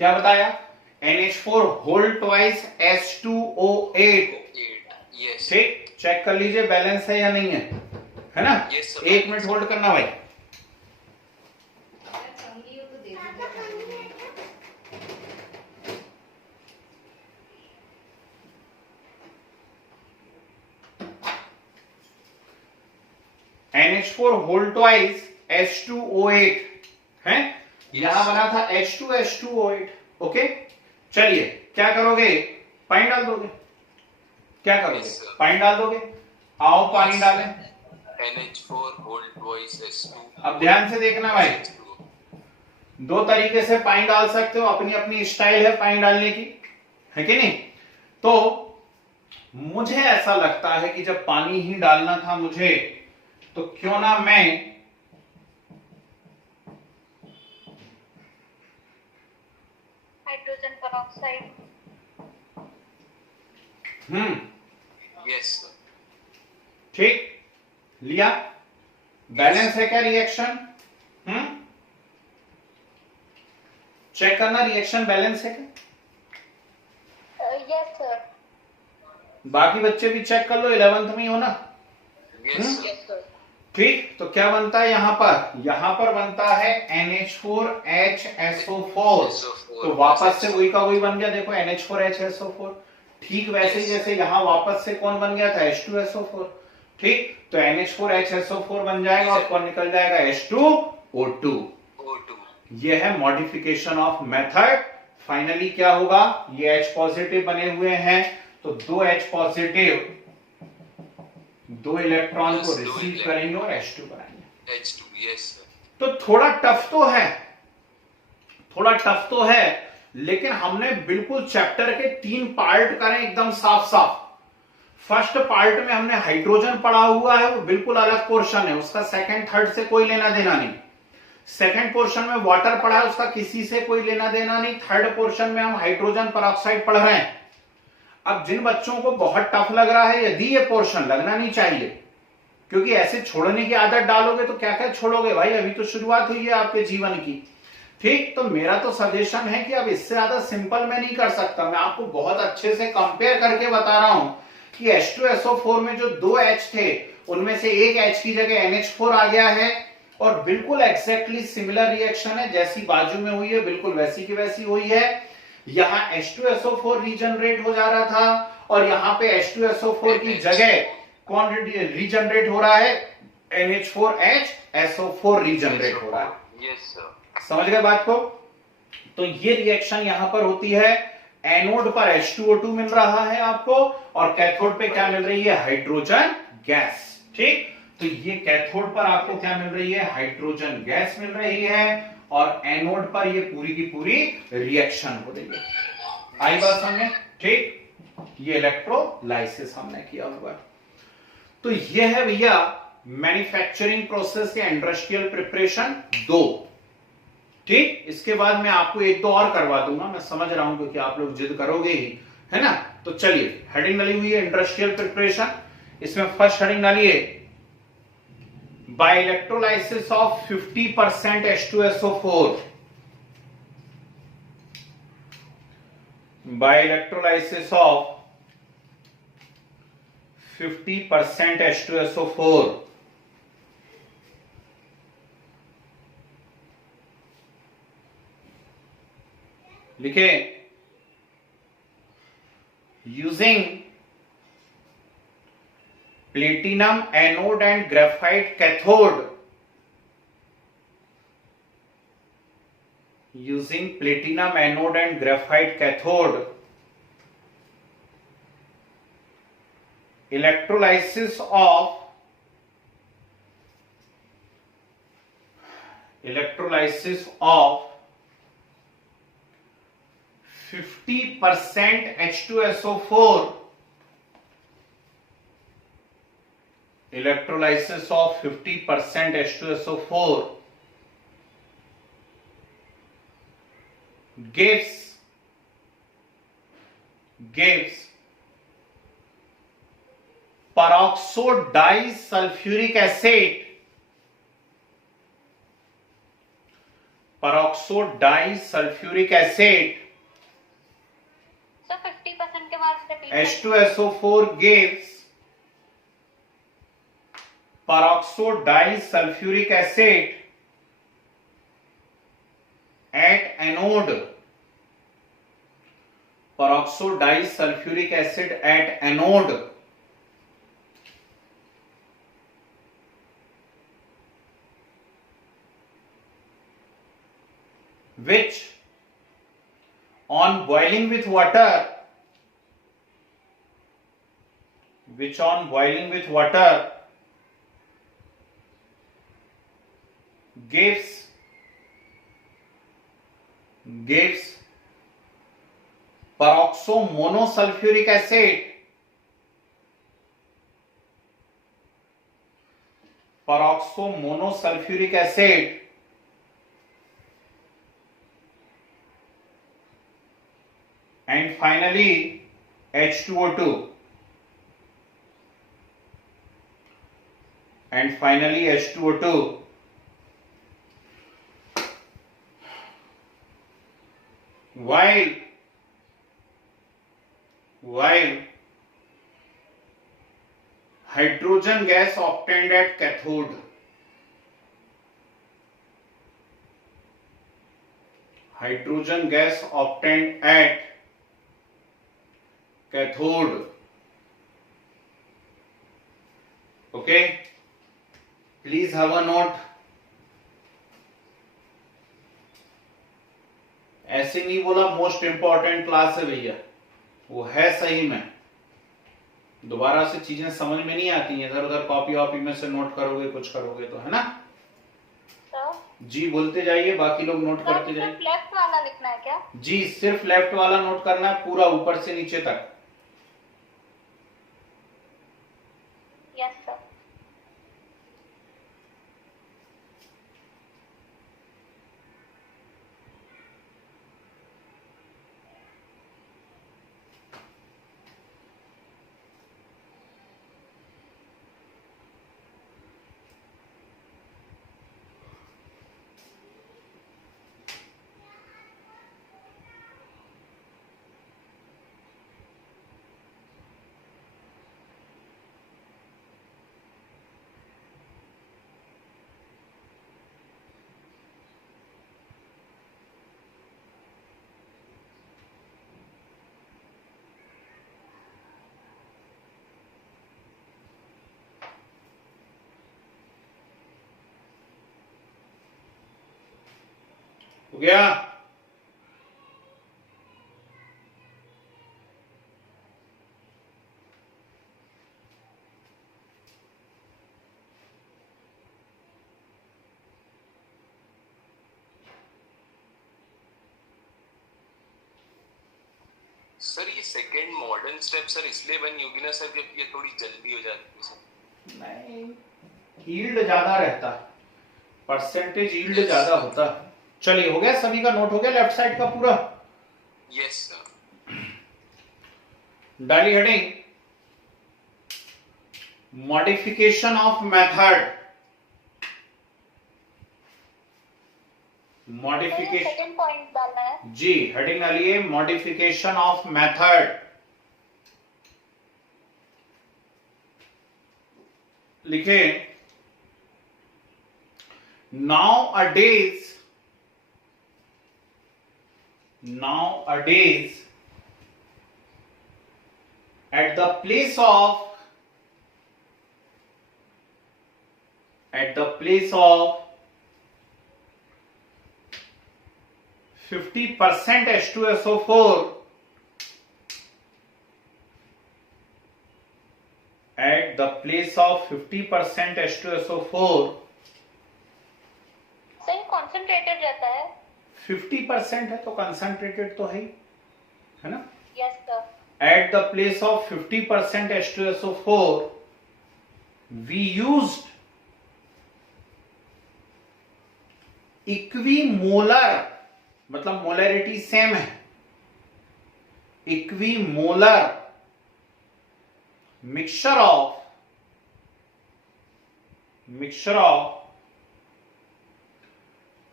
क्या बताया, NH4 whole twice H2O8। 8. Yes. ठीक, चेक कर लीजिए बैलेंस है या नहीं है ना। Yes, sir. एक मिनट होल्ड करना भाई। NH4 होल ट्वाइस H2O8 है, यहां बना था H2H2O8। ओके, चलिए क्या करोगे, पानी डाल दोगे, क्या करोगे, Yes, sir. पानी डाल दोगे, आओ पानी डालें। NH4 whole twice S2. अब ध्यान से देखना भाई, दो तरीके से पानी डाल सकते हो, अपनी अपनी स्टाइल है पानी डालने की, है कि नहीं। तो मुझे ऐसा लगता है कि जब पानी ही डालना था मुझे, तो क्यों ना मैं हाइड्रोजन पेरोक्साइड। Yes, sir. ठीक लिया, बैलेंस है क्या रिएक्शन? चेक करना रिएक्शन बैलेंस है क्या। Yes sir. बाकी बच्चे भी चेक कर लो, 11th में ही हो ना। Yes, sir. Yes sir. ठीक, तो क्या बनता है यहां पर बनता है NH4HSO4। तो वापस से वही का वही बन गया, देखो NH4HSO4। ठीक वैसे ही जैसे यहां वापस से कौन बन गया था, H2SO4। ठीक, तो NH4HSO4 बन जाएगा और कौन निकल जाएगा, H2O2। O2. ये है मॉडिफिकेशन ऑफ मेथड। फाइनली क्या होगा, ये H पॉजिटिव बने हुए हैं, तो दो H पॉजिटिव दो इलेक्ट्रॉन को Yes, दो रिसीव इलेक्ट्रॉन। करेंगे और H2 बनाएंगे। H2. Yes, sir. तो थोड़ा टफ तो है, लेकिन हमने बिल्कुल चैप्टर के 3 पार्ट करें एकदम साफ साफ। फर्स्ट पार्ट में हमने हाइड्रोजन पढ़ा हुआ है, वो बिल्कुल अलग पोर्शन है, उसका सेकंड थर्ड से कोई लेना देना नहीं। सेकंड पोर्शन में वाटर पढ़ा है, उसका किसी से कोई लेना देना नहीं। थर्ड पोर्शन में हम हाइड्रोजन पेरोक्साइड पढ़ रहे हैं। अब जिन बच्चों को बहुत टफ लग रहा है, यदि ये पोर्शन लगना नहीं चाहिए, क्योंकि ऐसे छोड़ने की आदत डालोगे तो क्या क्या छोड़ोगे भाई, अभी तो शुरुआत हुई है आपके जीवन की। ठीक, तो मेरा तो सजेशन है कि अब इससे ज्यादा सिंपल मैं नहीं कर सकता, मैं आपको बहुत अच्छे से कंपेयर करके बता रहा हूं कि H2SO4 में जो 2 H थे, उनमें से एक H की जगह NH4 आ गया है, और बिल्कुल एग्जैक्टली सिमिलर रिएक्शन है, जैसी बाजू में हुई है बिल्कुल वैसी की वैसी हुई है। यहां H2SO4 रीजनरेट हो जा रहा था, और यहां पे H2SO4 की जगह कौन रीजनरेट हो रहा है, NH4HSO4 रीजनरेट हो रहा है। Yes, sir. समझ गए बात को। तो ये रिएक्शन यहां पर होती है, एनोड पर H2O2 मिल रहा है आपको, और कैथोड पे क्या मिल रही है, हाइड्रोजन गैस। ठीक, तो ये कैथोड पर आपको क्या मिल रही है, हाइड्रोजन गैस मिल रही है, और एनोड पर ये पूरी की पूरी रिएक्शन हो रही है। आई बात समझे। ठीक, ये इलेक्ट्रोलाइसिस हमने किया हुआ है। तो ये है भैया मैन्युफैक्चरिंग प्रोसेस या इंडस्ट्रियल प्रिपरेशन 2। ठीक, इसके बाद मैं आपको एक दो और करवा दूंगा, मैं समझ रहा हूं क्योंकि आप लोग जिद करोगे ही, है ना। तो चलिए, हेडिंग डाली हुई है इंडस्ट्रियल प्रिपरेशन। इसमें फर्स्ट हेडिंग डालिए, by electrolysis of 50% H2SO4। By electrolysis of 50% H2SO4 लिखे, using platinum anode and graphite cathode, using platinum anode and graphite cathode, electrolysis of 50% H2SO4, electrolysis of 50% H2SO4 gives peroxide disulfuric acid, peroxide disulfuric acid, sir 50% के बाद repeat. H2SO4 gives peroxide disulfuric acid at anode, peroxide disulfuric acid at anode, which on boiling with water gives gives peroxomonosulfuric acid, peroxomonosulfuric acid and finally H2O2, and finally H2O2. While hydrogen gas obtained at cathode, hydrogen gas obtained at cathode, okay, please have a note. ऐसे नहीं बोला most important class है भैया, वो है सही में, दोबारा से चीजें समझ में नहीं आती हैं, इधर उधर कॉपी वॉपी में से नोट करोगे कुछ करोगे तो, है ना। जी बोलते जाइए, बाकी लोग नोट करते जाइए। लेफ्ट वाला लिखना है क्या? जी सिर्फ लेफ्ट वाला नोट करना है, पूरा ऊपर से नीचे तक। Yes sir. हो गया? सर ये सेकंड मॉडर्न स्टेप सर इसलिए बन होगी ना सर, जब ये थोड़ी जल्दी हो जाती है सर। नहीं, यील्ड ज्यादा रहता, परसेंटेज यील्ड ज्यादा होता। चलिए हो गया, सभी का नोट हो गया लेफ्ट साइड का पूरा? Yes sir. डाली heading modification of method, modification, second point डालना है। जी हेडिंग डालिए मॉडिफिकेशन ऑफ मेथड, लिखे nowadays at the place of 50% H2SO4, at the place of 50% H2SO4, सही कॉन्सेंट्रेटेड रहता है। 50% है तो कंसंट्रेटेड तो है ही, है ना। Yes sir. At the place of 50% H2SO4, we used equimolar, मतलब मोलरिटी सेम है, equimolar mixture of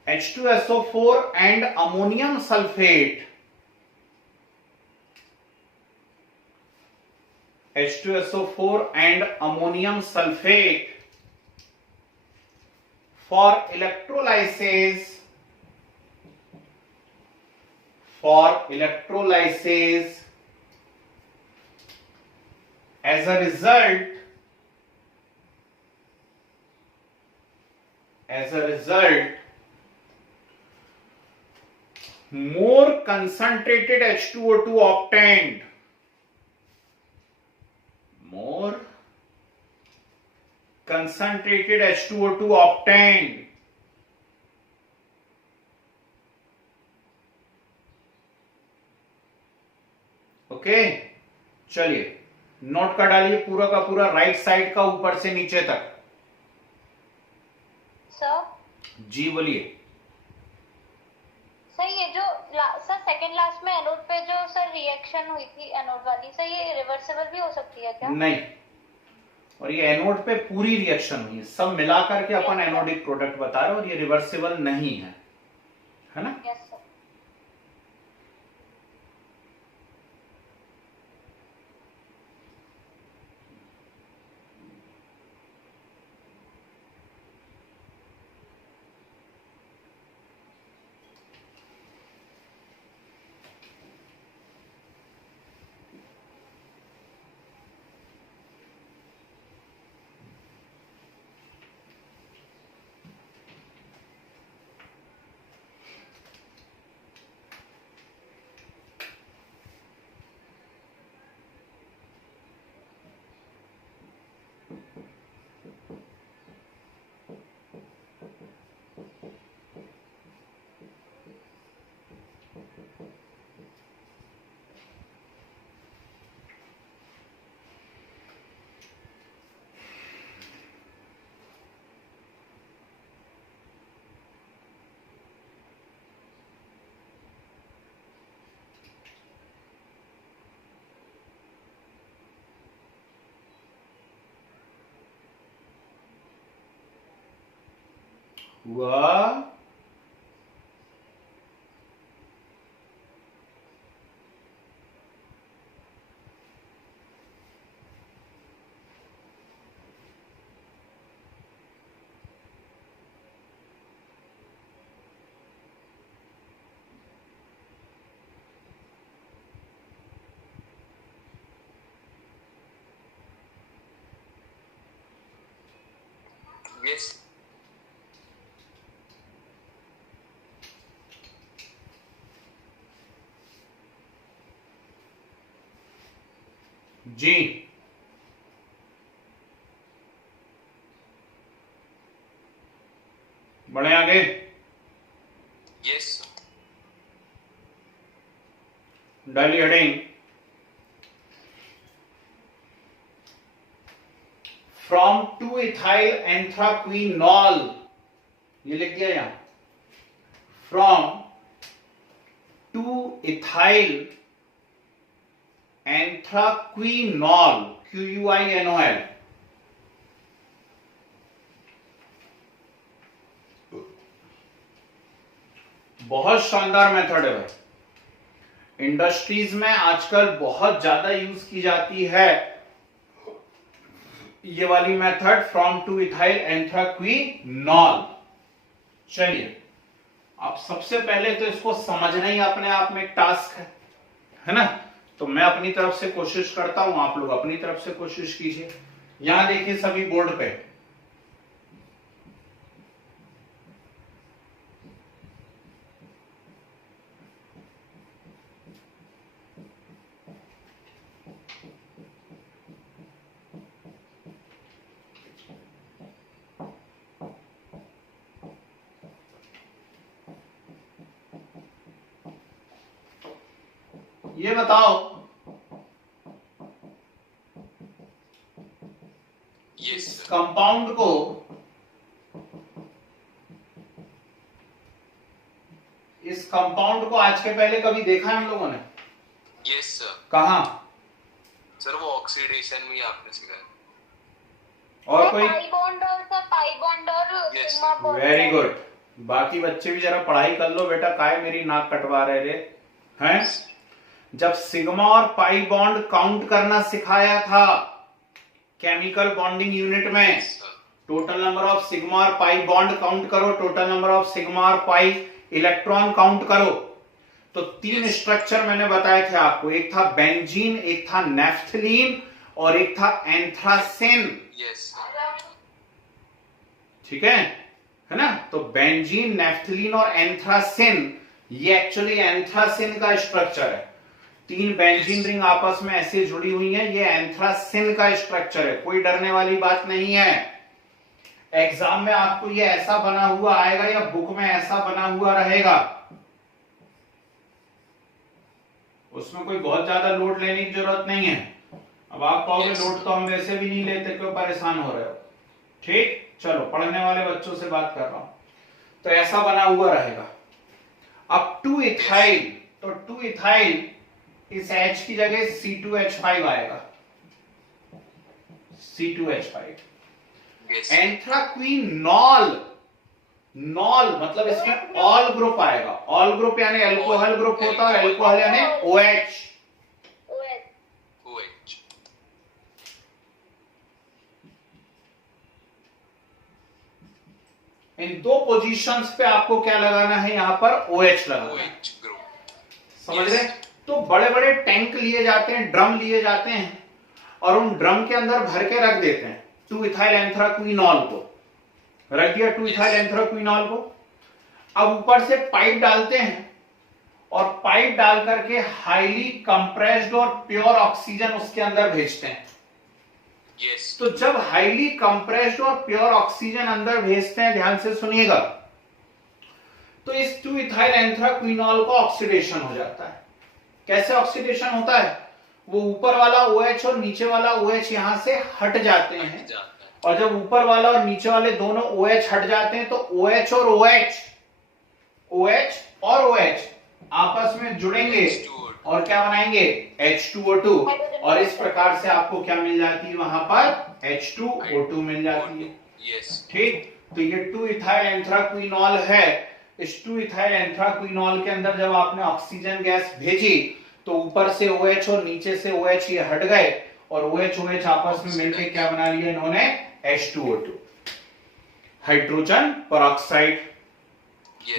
H2SO4 and ammonium sulfate, H2SO4 and ammonium sulfate for electrolysis, as a result more concentrated H2O2 obtained, more concentrated H2O2 obtained okay, चलिए note कर डालिए पूरा का पूरा right side का ऊपर से नीचे तक। सर जी बोलिए। सर ये जो सर सेकंड लास्ट में एनोड पे जो सर रिएक्शन हुई थी एनोड वाली, सर ये रिवर्सिबल भी हो सकती है क्या? नहीं, और ये एनोड पे पूरी रिएक्शन हुई है, सब मिलाकर के अपन एनोडिक प्रोडक्ट बता रहे हैं, और ये रिवर्सिबल नहीं है ना? Yes sir. हुआ? यस जी बढ़े आगे। यस डाली हेडिंग फ्रॉम 2-ethyl एंथ्राक्विनॉल, ये लिख दिया यहां, फ्रॉम 2-ethyl एंथ्राक्विनॉल, QUINOL, बहुत शानदार मेथड है भाई, इंडस्ट्रीज में आजकल बहुत ज्यादा यूज की जाती है ये वाली मेथड, फ्रॉम 2-ethyl एंथ्राक्विनॉल। चलिए अब सबसे पहले तो इसको समझना ही अपने आप में एक टास्क है ना? तो मैं अपनी तरफ से कोशिश करता हूं, आप लोग अपनी तरफ से कोशिश कीजिए। यहां देखिए सभी बोर्ड पे, ये बताओ यस कंपाउंड को इस कंपाउंड को आज के पहले कभी देखा है हम लोगों ने? Yes sir. कहां? सर वो ऑक्सीडेशन में आपने सिखाया। और कोई? पाई बॉन्ड और सर पाई बॉन्ड और Yes, sigma bond. Very good. बाकी बच्चे भी जरा पढ़ाई कर लो बेटा, काय मेरी नाक कटवा रहे रे हैं? जब सिग्मा और पाई बॉन्ड काउंट करना सिखाया था केमिकल बॉन्डिंग यूनिट में, टोटल नंबर ऑफ सिग्मा और पाई बॉन्ड काउंट करो, टोटल नंबर ऑफ सिग्मा और पाई इलेक्ट्रॉन काउंट करो। तो तीन स्ट्रक्चर मैंने बताए थे आपको, एक था बेंजीन, एक था नेफ्थलीन और एक था एंथ्रासिन। यस ठीक है ना? तो बेंजीन, नेफ्थलीन और एंथ्रासिन, ये एक्चुअली एंथ्रासिन का स्ट्रक्चर है। तीन बेंजीन रिंग आपस में ऐसे जुड़ी हुई हैं, ये एंथ्रासिन का स्ट्रक्चर है, कोई डरने वाली बात नहीं है। एग्जाम में आपको ये ऐसा बना हुआ आएगा या बुक में ऐसा बना हुआ रहेगा, उसमें कोई बहुत ज्यादा लोड लेने की जरूरत नहीं है। अब आप कहोगे लोड तो हम वैसे भी नहीं लेते, क्यों परेशान हो रहे हो। ठीक, चलो पढ़ने वाले बच्चों से बात कर रहा हूं। तो ऐसा बना हुआ रहेगा। अब 2 इथाइल, तो 2 इथाइल इस H की जगह C2H5 आएगा, C2H5। एंथ्राक्विनॉल, नॉल मतलब इसमें ऑल ग्रुप आएगा। ऑल ग्रुप यानी अल्कोहल ग्रुप होता है, अल्कोहल यानी OH। इन दो पोजीशंस पे आपको क्या लगाना है, यहां पर OH लगाना है। समझ रहे? तो बड़े बड़े टैंक लिए जाते हैं, ड्रम लिए जाते हैं, और उन ड्रम के अंदर भर के रख देते हैं 2 इथाइल एंथ्राक्विनॉल को। रख दिया 2 इथाइल एंथ्राक्विनॉल को। अब ऊपर से पाइप डालते हैं, और पाइप डाल करके हाईली कंप्रेस्ड और प्योर ऑक्सीजन उसके अंदर भेजते हैं। तो जब हाईली कंप्रेस्ड और प्योर ऑक्सीजन अंदर भेजते हैं, ध्यान से सुनिएगा, तो इस 2 इथाइल एंथ्राक्विनॉल का ऑक्सीडेशन हो जाता है। कैसे ऑक्सीडेशन होता है? वो ऊपर वाला OH और नीचे वाला OH यहां से हट जाते हैं, और जब ऊपर वाला और नीचे वाले दोनों OH हट जाते हैं, तो OH और OH आपस में जुड़ेंगे और क्या बनाएंगे, H2O2। और इस प्रकार से आपको क्या मिल जाती है, वहां पर H2O2 मिल जाती है। ठीक, तो ये 2 इथाइल एंथ्राक्विनॉल है। इस 2 इथाइल एंथ्राक्विनॉल के अंदर जब आपने ऑक्सीजन गैस भेजी, तो ऊपर से OH और नीचे से OH ये हट गए, और OH आपस में मिलकर क्या बना लिया इन्होंने, H2O2, हाइड्रोजन पेरोक्साइड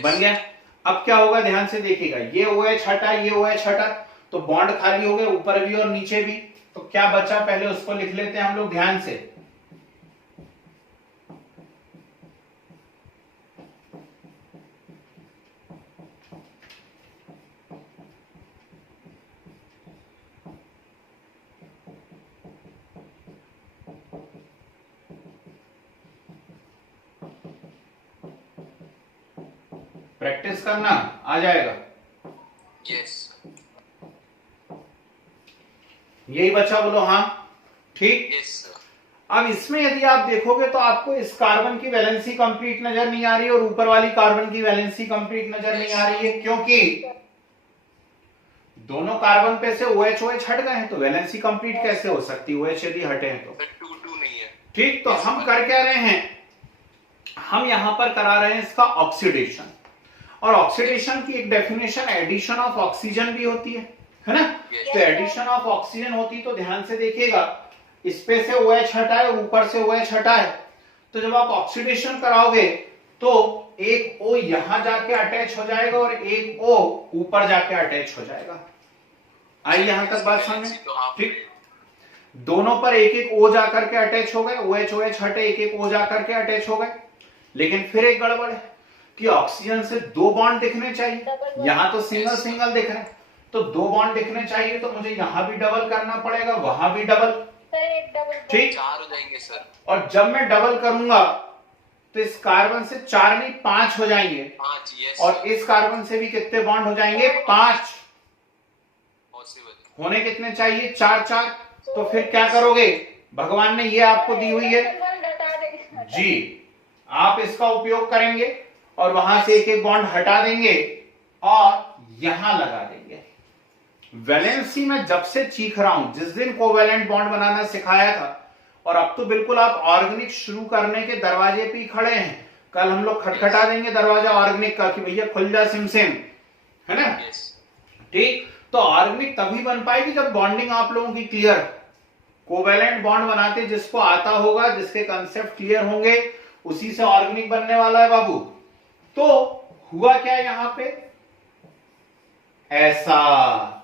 बन गया। अब क्या होगा, ध्यान से देखिएगा, ये OH हटा, ये OH हटा, तो बॉन्ड खाली हो गए ऊपर भी और नीचे भी। तो क्या बचा, पहले उसको लिख लेते हैं हम लोग ध्यान से। प्रैक्टिस करना, आ जाएगा। यही बचा, बोलो हाँ। ठीक, अब इसमें यदि आप देखोगे तो आपको इस कार्बन की वैलेंसी कंप्लीट नजर नहीं आ रही है, और ऊपर वाली कार्बन की वैलेंसी कंप्लीट नजर नहीं आ रही है, क्योंकि दोनों कार्बन पे से OH हट गए हैं, तो वैलेंसी कंप्लीट कैसे हो सकती, OH यदि हटे हैं तो। 2 नहीं है। ठीक, तो हम कर क्या रहे हैं, हम यहां पर करा रहे हैं इसका ऑक्सीडेशन। और ऑक्सीडेशन की एक डेफिनेशन एडिशन ऑफ ऑक्सीजन भी होती है ना। तो एडिशन ऑफ ऑक्सीजन होती, तो ध्यान से देखिएगा, इस पे से OH हटा है और ऊपर से OH हटा है, तो जब आप ऑक्सीडेशन कराओगे तो एक O यहां जाके अटैच हो जाएगा और एक O ऊपर जाके अटैच हो जाएगा। आई यहां तक बात समझ में? ठीक, दोनों पर एक एक O जाकर के अटैच हो गए, OH हटे, एक एक O जाकर के अटैच हो गए। लेकिन फिर एक गड़बड़ है कि ऑक्सीजन से 2 बॉन्ड दिखने चाहिए, यहां तो सिंगल सिंगल दिख रहे हैं, तो 2 बॉन्ड दिखने चाहिए, तो मुझे यहां भी डबल करना पड़ेगा, वहां भी डबल। ठीक, 4 हो जाएंगे सर। और जब मैं डबल करूंगा तो इस कार्बन से 4 नहीं 5 हो जाएंगे, 5, और इस कार्बन से भी कितने बॉन्ड हो जाएंगे, 5। पॉसिबल होने कितने चाहिए, 4। तो फिर क्या करोगे, भगवान ने ये आपको दी हुई है जी, आप इसका उपयोग करेंगे और वहां से एक एक बॉन्ड हटा देंगे और यहां लगा देंगे। वैलेंसी में जब से सीख रहा हूं, जिस दिन कोवैलेंट बॉन्ड बनाना सिखाया था, और अब तो बिल्कुल आप ऑर्गेनिक शुरू करने के दरवाजे पे ही खड़े हैं। कल हम लोग खटखटा देंगे दरवाजा ऑर्गेनिक का कि भैया खुल जा सिम, है ना। ठीक, तो ऑर्गेनिक तभी बन पाएगी जब बॉन्डिंग आप लोगों की क्लियर। कोवैलेंट बॉन्ड बनाते जिसको आता होगा, जिसके कंसेप्ट क्लियर होंगे, उसी से ऑर्गेनिक बनने वाला है बाबू। तो हुआ क्या यहां पे, ऐसा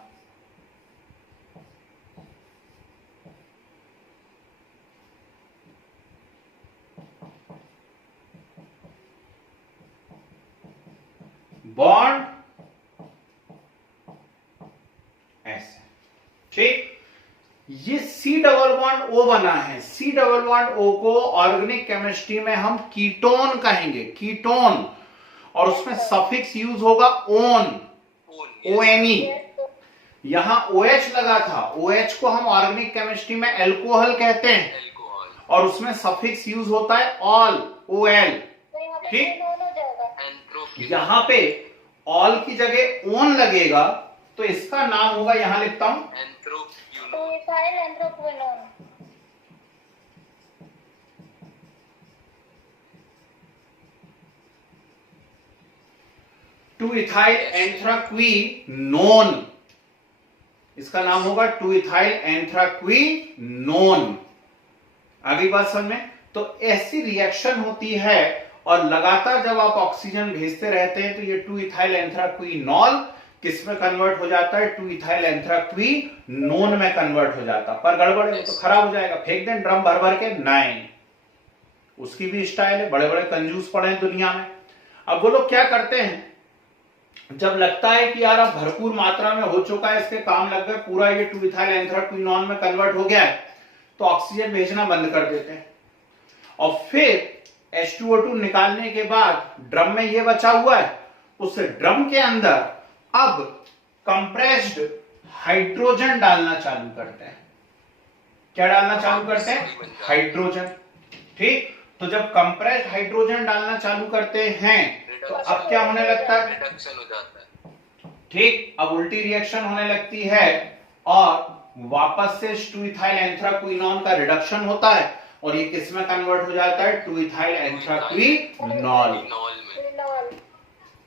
बॉन्ड ऐसे। ठीक, ये C डबल बॉन्ड O बना है। C डबल बॉन्ड O को ऑर्गेनिक केमिस्ट्री में हम कीटोन कहेंगे, कीटोन, और उसमें सफिक्स यूज होगा ओन, ONE। यहां OH लगा था, OH को हम ऑर्गेनिक केमिस्ट्री में एल्कोहल कहते हैं एल्कोहल, और उसमें सफिक्स यूज होता है ऑल, OL। तो यहाँ पे ठीक। क्विनोन हो जाएगा। एंथ्रोक्विनोन, यहां पे ऑल की जगह ओन लगेगा तो इसका नाम होगा, यहां लिखता हूं, तो एंथ्रोक्विनोन, इथाइल एंथ्रोक्विनोन। 2-इथाइल एंथ्राक्विनोन, इसका नाम होगा 2-इथाइल एंथ्राक्विनोन। अगली बात समझ में? तो ऐसी रिएक्शन होती है और लगातार जब आप ऑक्सीजन भेजते रहते हैं तो ये 2-इथाइल एंथ्राक्विनॉल किस में कन्वर्ट हो जाता है, 2-इथाइल एंथ्राक्विनोन में कन्वर्ट हो जाता है। पर गड़बड़ है, तो खराब हो जाएगा, फेंक दें ड्रम भर भर के, नहीं, उसकी भी स्टाइल है, बड़े बड़े कंजूस पड़े हैं दुनिया में। अब वो लोग क्या करते हैं, जब लगता है कि यार अब भरपूर मात्रा में हो चुका है, इसके काम लग गए, पूरा ये 2-इथाइल एंथ्राक्विनोन में कन्वर्ट हो गया है, तो ऑक्सीजन भेजना बंद कर देते हैं और फिर H2O2 निकालने के बाद ड्रम में ये बचा हुआ है, उस ड्रम के अंदर अब कंप्रेस्ड हाइड्रोजन डालना चालू करते हैं। क्या डालना चालू करते हैं? हाइड्रोजन। ठीक, तो जब कंप्रेस्ड हाइड्रोजन डालना चालू करते हैं तो अब क्या होने लगता है? रिडक्शन हो जाता है। ठीक, अब उल्टी रिएक्शन होने लगती है और वापस से 2-इथाइल एंथ्राक्विनोन का रिडक्शन होता है और ये किस में कन्वर्ट हो जाता है, 2-इथाइल एंथ्राक्विनॉल। फिनॉल में, फिनॉल।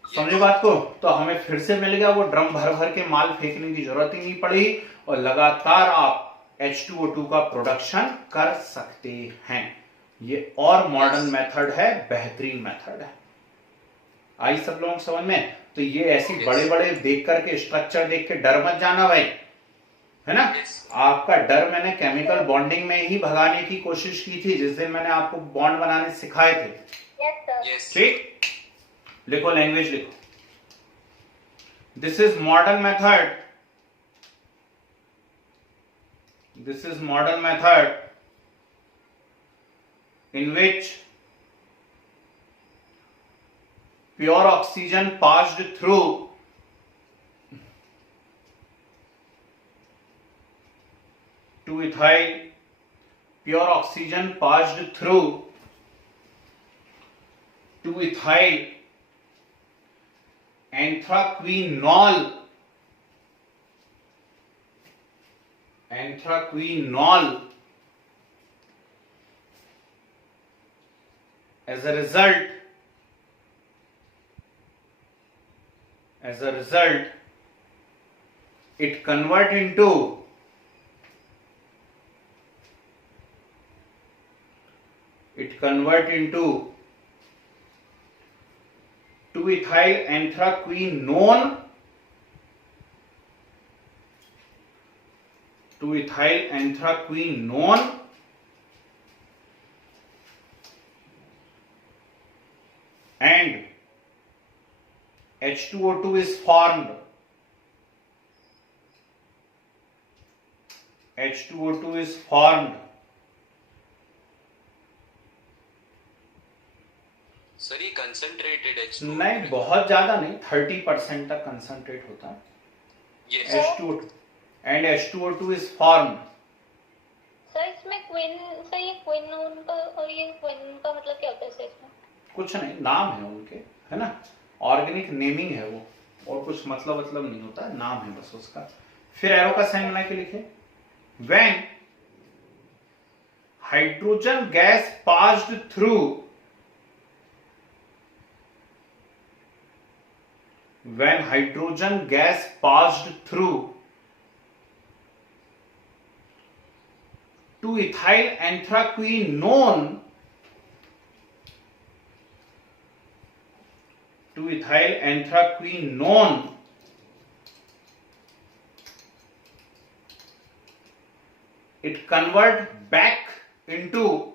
समझे बात को? तो हमें फिर से मिल गया, वो ड्रम भर भर के माल फेंकने की जरूरत ही नहीं पड़ी और लगातार आप H2O2 का प्रोडक्शन कर सकते हैं। ये और मॉडर्न मेथड है, बेहतरीन मेथड है। आई सब लोगों को समझ में? तो ये ऐसी बड़े बड़े देख करके, स्ट्रक्चर देख के डर मत जाना भाई, है ना? आपका डर मैंने केमिकल बॉन्डिंग में ही भगाने की कोशिश की थी जिस दिन मैंने आपको बॉन्ड बनाने सिखाए थे। Yes sir. यस, ठीक, लिखो, लैंग्वेज लिखो। This is modern method, this is modern method in which pure oxygen passed through to ethyl, pure oxygen passed through to ethyl anthraquinol, anthraquinol. As a result, it convert into it convert into 2-ethyl anthraquinone, 2-ethyl anthraquinone and H2O2 is formed. H2O2 is formed. Sir ये concentrated H2O नहीं, बहुत ज्यादा नहीं, 30% तक concentrate होता है yes, H2O2 and H2O2 is formed. Sir इसमें Quinn, sir ये क्विनोन का और ये क्विन का मतलब क्या होता है सर इसमें? कुछ नहीं, नाम है उनके, है ना, ऑर्गेनिक नेमिंग है वो, और कुछ मतलब नहीं होता है, नाम है बस उसका। फिर एरो का साइन बना के लिखे, when hydrogen gas passed through, when hydrogen gas passed through to ethyl anthraquinone, to ethyl anthraquinone, it convert back into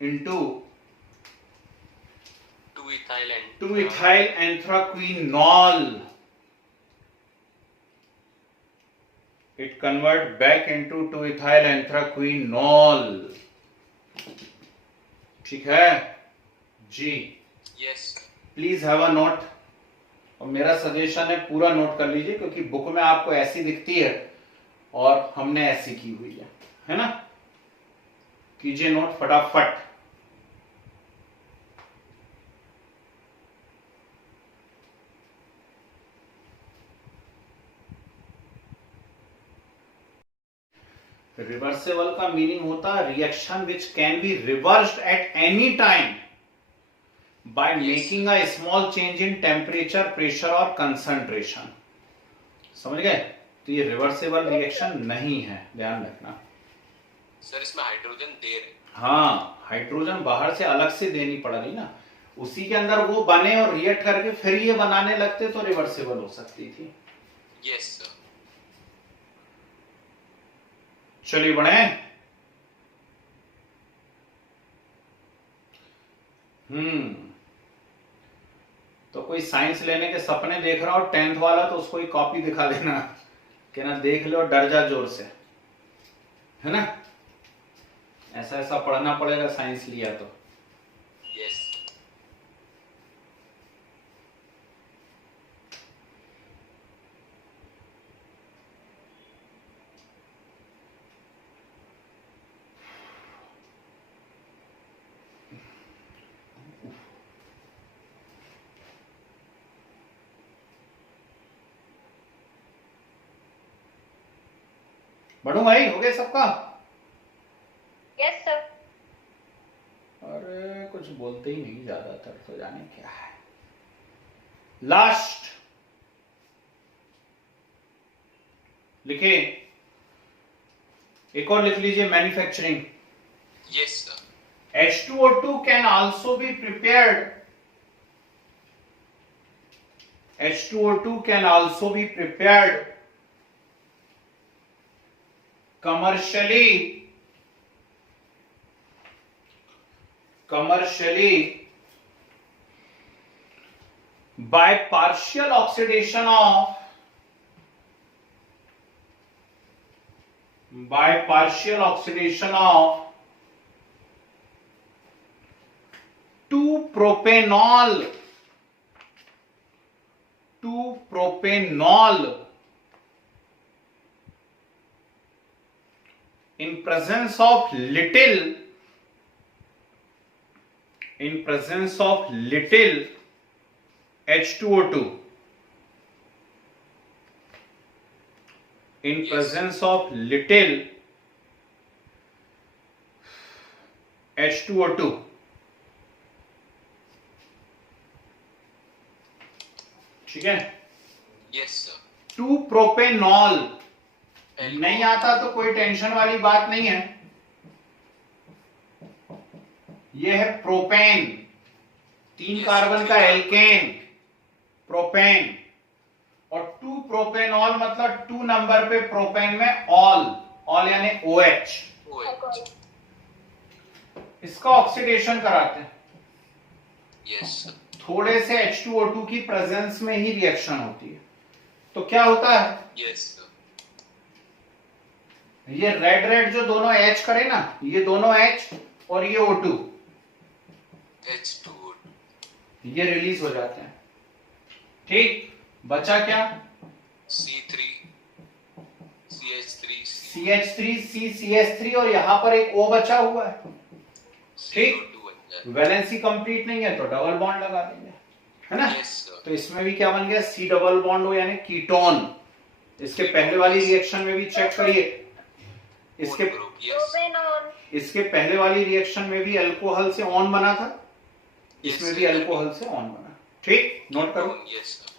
into 2-ethyl anthraquinol. It convert back into 2-ethyl anthraquinol. ठीक है जी। Yes please have a note. और मेरा suggestion है पूरा note कर लीजिए, क्योंकि बुक में आपको ऐसी दिखती है और हमने ऐसी की हुई है ना। कीजिए नोट फटाफट। रिवर्सेबल का मीनिंग होता है reaction which can be reversed at any time by making a small change in temperature, pressure और कंसंट्रेशन। समझ गए? तो ये रिवर्सेबल रिएक्शन नहीं है, ध्यान रखना। सर इसमें हाइड्रोजन दे रहे। हाँ, हाइड्रोजन बाहर से अलग से देनी पड़ रही ना, उसी के अंदर वो बने और रिएक्ट करके फिर ये बनाने लगते तो रिवर्सेबल हो सकती थी। Yes sir. चलिए बढ़े। तो कोई साइंस लेने के सपने देख रहा हो 10th वाला, तो उसको ही कॉपी दिखा देना कि ना देख लो डर जा जोर से, है ना। ऐसा ऐसा पढ़ना पड़ेगा साइंस लिया तो। यस बढ़ू भाई, हो गया सबका? Yes sir. अरे कुछ बोलते ही नहीं ज्यादातर, तो जाने क्या है। लास्ट लिखे, एक और लिख लीजिए, manufacturing. Yes sir. H2O2 can also be prepared. H2O2 can also be prepared commercially by partial oxidation of 2-propanol in presence of little H2O2, in presence of little H2O2, ठीक है। Yes sir. 2-propanol नहीं आता तो कोई tension वाली बात नहीं है। यह है प्रोपेन, 3 कार्बन का एल्केन प्रोपेन, और 2-propanol मतलब 2 नंबर पे प्रोपेन में ऑल यानी OH। इसका ऑक्सीडेशन कराते हैं। Yes sir. थोड़े से H2O2 की प्रेजेंस में ही रिएक्शन होती है, तो क्या होता है? Yes sir. ये रेड जो दोनों H करे ना, ये दोनों H और ये O2, H2O2 ये रिलीज हो जाते हैं। ठीक, बचा क्या? C3 CH3 CH3 CCH3 और यहां पर एक O बचा हुआ है। ठीक, वैलेंसी कंप्लीट नहीं है तो डबल बॉन्ड लगा देंगे, है ना। Yes sir. तो इसमें भी क्या बन गया? C डबल बॉन्ड हो यानी कीटोन। इसके पहले वाली रिएक्शन में भी चेक करिए, इसके पहले वाली रिएक्शन में भी अल्कोहल से ऑन बना था, इसमें भी अल्कोहल से ऑन बना। ठीक, नोट करो। Yes sir.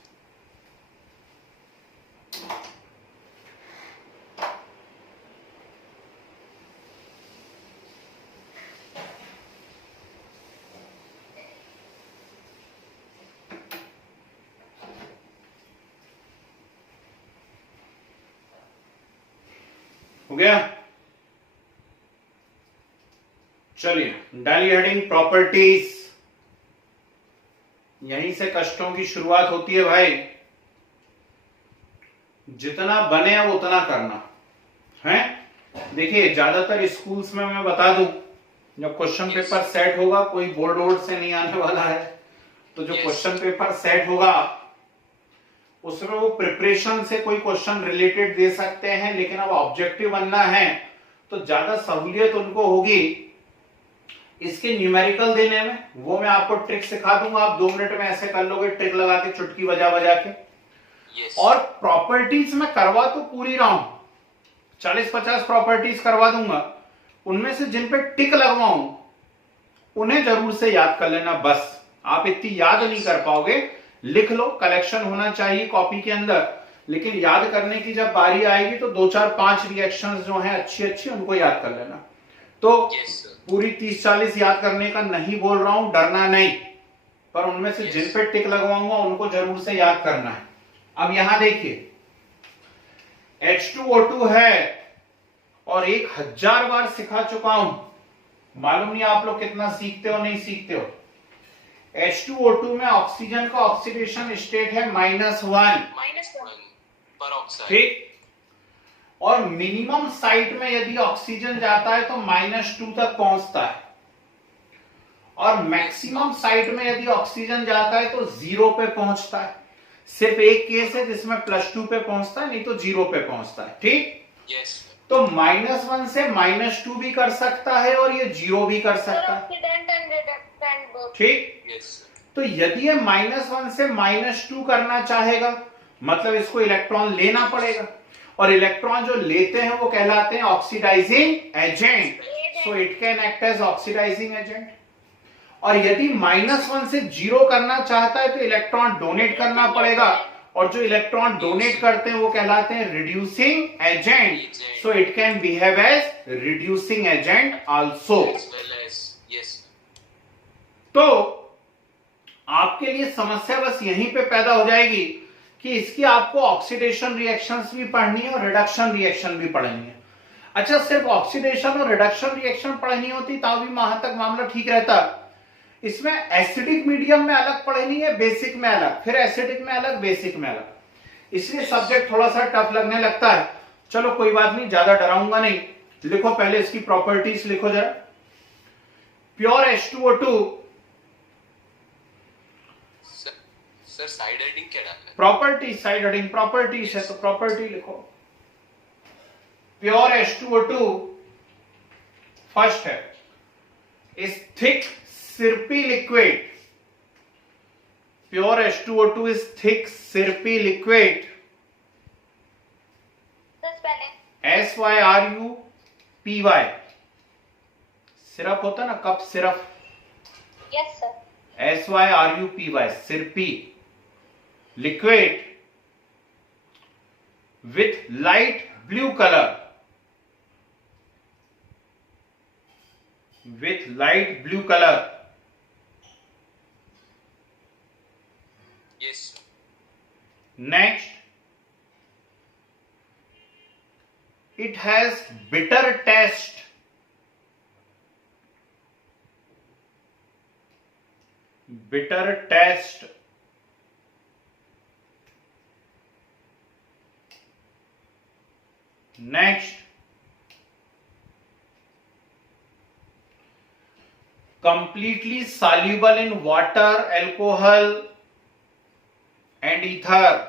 हो गया? चलिए, डाली हेडिंग प्रॉपर्टीज। यहीं से कष्टों की शुरुआत होती है भाई। जितना बने अब उतना करना है। देखिए, ज्यादातर स्कूल्स में मैं बता दूं, जब क्वेश्चन पेपर सेट होगा कोई बोर्ड वोर्ड से नहीं आने वाला है, तो जो Yes. क्वेश्चन पेपर सेट होगा उसमें वो प्रिपरेशन से कोई क्वेश्चन रिलेटेड दे सकते हैं, लेकिन अब ऑब्जेक्टिव बनना है तो ज्यादा सहूलियत उनको होगी इसके न्यूमेरिकल देने में। वो मैं आपको ट्रिक सिखा दूंगा, आप 2 मिनट में ऐसे कर लोगे ट्रिक लगा के, चुटकी बजा बजा के। Yes. और प्रॉपर्टीज में करवा तो पूरी राउंड 40-50 प्रॉपर्टीज करवा दूंगा, उनमें से जिन पे टिक लगवाऊं उन्हें जरूर से याद कर लेना। बस आप इतनी याद नहीं कर पाओगे, लिख लो, कलेक्शन होना चाहिए कॉपी के अंदर, लेकिन याद करने की जब बारी आएगी तो 2-4-5 रिएक्शंस जो हैं अच्छी अच्छी उनको याद कर लेना। तो Yes, sir. पूरी 30-40 याद करने का नहीं बोल रहा हूं, डरना नहीं, पर उनमें से Yes. जिन पे टिक लगवाऊंगा उनको जरूर से याद करना है। अब यहां देखिए H2O2 है और 1000 बार सिखा चुका हूं, मालूम नहीं आप लोग कितना सीखते हो नहीं सीखते हो। H2O2 में ऑक्सीजन का ऑक्सीडेशन स्टेट है -1, -1 peroxide. ठीक। और मिनिमम साइट में यदि ऑक्सीजन जाता है तो -2 तक पहुंचता है, और मैक्सिमम साइट में यदि ऑक्सीजन जाता है तो 0 पे पहुंचता है। सिर्फ एक केस है जिसमें +2 पे पहुंचता है, नहीं तो 0 पे पहुंचता है, ठीक। Yes. तो -1 से -2 भी कर सकता है और ये 0 भी कर सर सकता है, ऑक्सीडेंट एंड रिडक्टेंट बोथ। ठीक। Yes, sir. तो यदि ये -1 से -2 करना चाहेगा मतलब इसको इलेक्ट्रॉन लेना पड़ेगा, और इलेक्ट्रॉन जो लेते हैं वो कहलाते हैं oxidising agent, so it can act as oxidising agent. और यदि -1 से 0 करना चाहता है तो इलेक्ट्रॉन डोनेट करना पड़ेगा, और जो इलेक्ट्रॉन डोनेट करते हैं वो कहलाते हैं reducing agent, so it can behave as reducing agent also. As well as yes. तो आपके लिए समस्या बस यहीं पे पैदा हो जाएगी कि इसकी आपको ऑक्सीडेशन रिएक्शंस भी पढ़नी है और रिडक्शन रिएक्शन भी पढ़नी है। अच्छा, सिर्फ ऑक्सीडेशन और रिडक्शन रिएक्शन पढ़नी होती तो भी वहां तक मामला ठीक रहता। इसमें एसिडिक मीडियम में अलग पढ़नी है, बेसिक में अलग, फिर एसिडिक में अलग, बेसिक में अलग, इसलिए सब्जेक्ट थोड़ा सा टफ लगने लगता है। चलो कोई बात नहीं, ज्यादा डराऊंगा नहीं। लिखो पहले इसकी प्रॉपर्टीज लिखो जरा। Pure H2O2, sir side heading क्या डालना है? प्रॉपर्टी, साइड हेडिंग प्रॉपर्टीज है तो प्रॉपर्टी लिखो। प्योर H2O2 फर्स्ट है, is thick syrupy liquid. Pure H2O2 is thick syrupy liquid. Sir spelling SYRUPY, syrup होता ना, cup syrup, yes sir. SYRUPY, syrupy liquid with light blue color, with light blue color. Yes, sir. Next, it has bitter taste. Bitter taste. Next, completely soluble in water, alcohol and ether.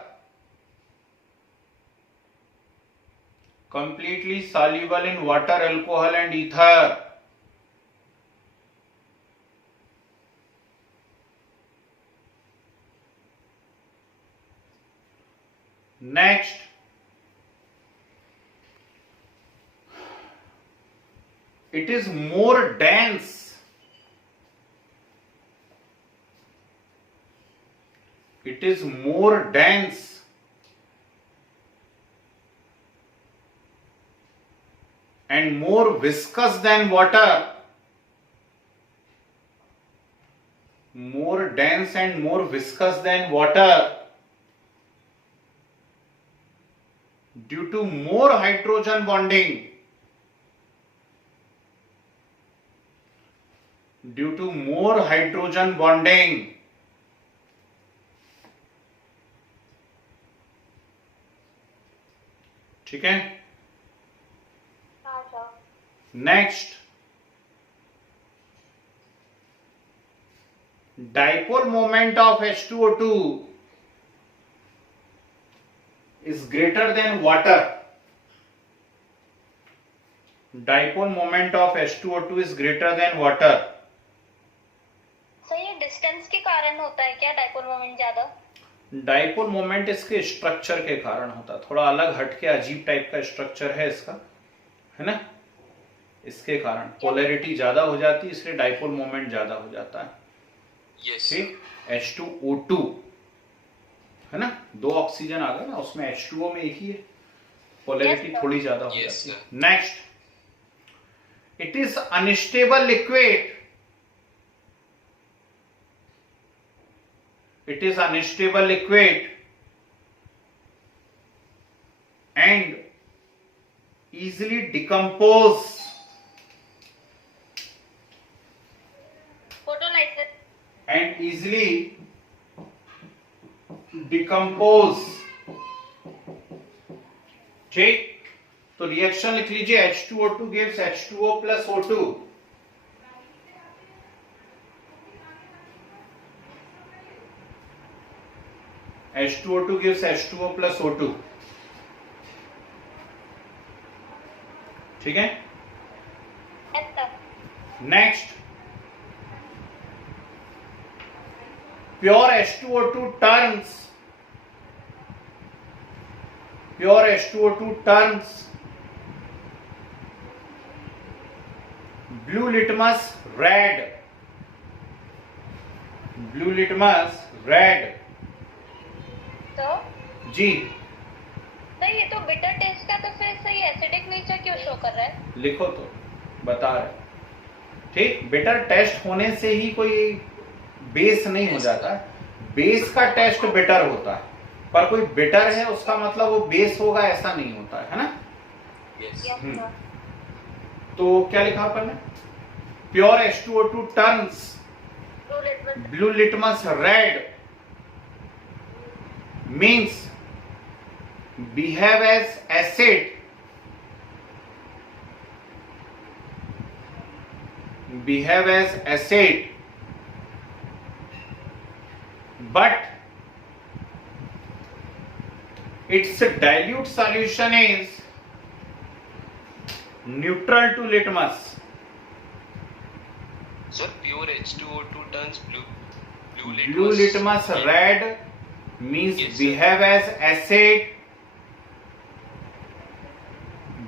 Completely soluble in water, alcohol and ether. Next, it is more dense. It is more dense and more viscous than water. More dense and more viscous than water due to more hydrogen bonding. Due to more hydrogen bonding. ठीक है। हाँ sir. Next, dipole moment of H2O2 is greater than water. Dipole moment of H2O2 is greater than water. Sir ये distance के कारण होता है क्या dipole moment ज्यादा? डाइपोल मोमेंट इसके स्ट्रक्चर के कारण होता है, थोड़ा अलग हटके अजीब टाइप का स्ट्रक्चर है इसका, है ना, इसके कारण पोलैरिटी ज्यादा हो जाती है, इसलिए डाइपोल मोमेंट ज्यादा हो जाता है. यस ठीक, H2O2 है ना, 2 ऑक्सीजन आ गए ना, उसमें H2O में एक ही है, पोलैरिटी Yes, sir. थोड़ी ज्यादा हो Yes, जाती है. sir. Next, it is unstable liquid. It is unstable liquid and easily decompose. Photolysis. And easily decompose. ठीक, तो रिएक्शन लिख लीजिए. H2O2 gives H2O plus O2. H2O2 gives H2O plus O2. ठीक है. Yes sir. Next, pure H2O2 turns blue litmus red. तो जी, sir ये तो bitter taste का, तो फिर सही एसिडिक नेचर क्यों शो कर रहा है? लिखो तो बता रहे. ठीक, बिटर टेस्ट होने से ही कोई बेस नहीं हो जाता. बेस का टेस्ट बिटर होता है, पर कोई बिटर है उसका मतलब वो बेस होगा ऐसा नहीं होता है ना. Yes yes sir. तो क्या लिखा अपन ने? Pure H2O2 turns blue litmus red means behave as acid, but its dilute solution is neutral to litmus. Sir pure H2O2 turns Blue litmus red means Yes, sir. behave as acid,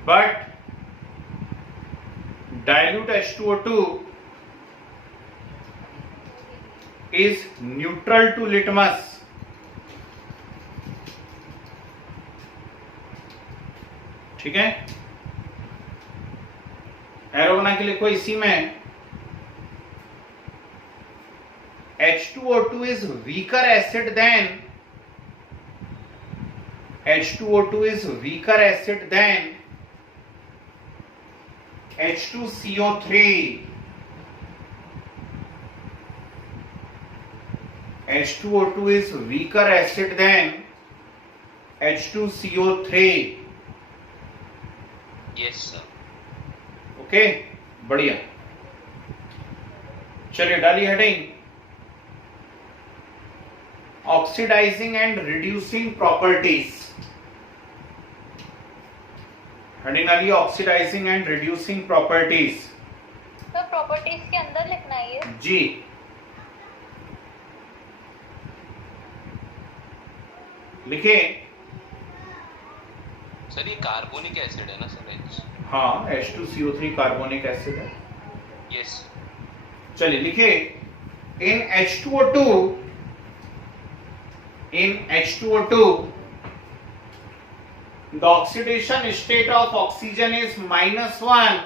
but dilute H2O2 is neutral to litmus. ठीक है, arrow बना के लिखो इसी में. H2O2 is weaker acid than H2O2 is weaker acid than H2CO3. H2O2 is weaker acid than H2CO3. Yes sir. Okay, बढ़िया. चलिए डालिए heading, oxidising and reducing properties. Heading डालिए, ऑक्सीडाइजिंग एंड रिड्यूसिंग प्रॉपर्टीज. तो प्रॉपर्टीज के अंदर लिखना है ये. जी, लिखे. सर ये कार्बोनिक एसिड है ना सर? H. हाँ, H2CO3 कार्बोनिक एसिड है. यस. चलिए लिखे, इन H2O2 the oxidation state of oxygen is -1.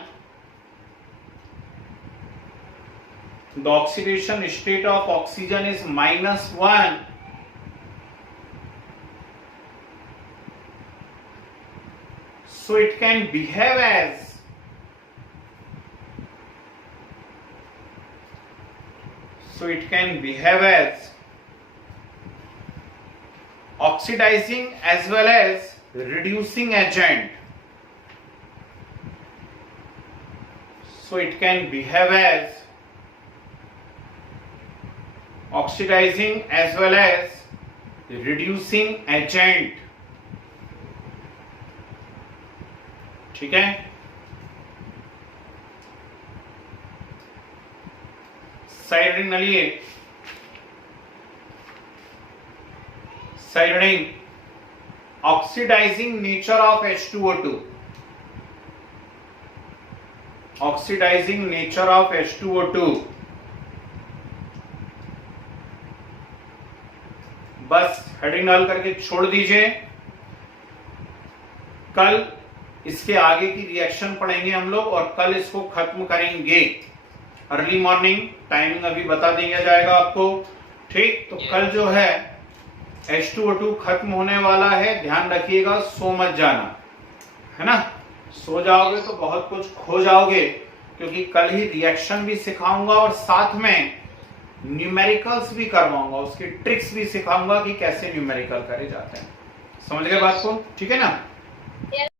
The oxidation state of oxygen is -1. So it can behave as oxidizing as well as reducing agent. So it can behave as oxidising as well as reducing agent. ठीक है, side नलिए साइडिंग oxidising nature of H2O2, oxidising nature of H2O2। बस heading डाल करके छोड़ दीजिए। कल इसके आगे की रिएक्शन पढ़ेंगे हम लोग और कल इसको खत्म करेंगे। अर्ली मॉर्निंग, टाइमिंग अभी बता दिया जाएगा आपको। ठीक, तो कल जो है H2O2 खत्म होने वाला है, ध्यान रखिएगा, सो मत जाना, है ना। सो जाओगे तो बहुत कुछ खो जाओगे, क्योंकि कल ही रिएक्शन भी सिखाऊंगा और साथ में न्यूमेरिकल्स भी करवाऊंगा, उसकी ट्रिक्स भी सिखाऊंगा कि कैसे न्यूमेरिकल करे जाते हैं। समझ गए बात को? ठीक है ना।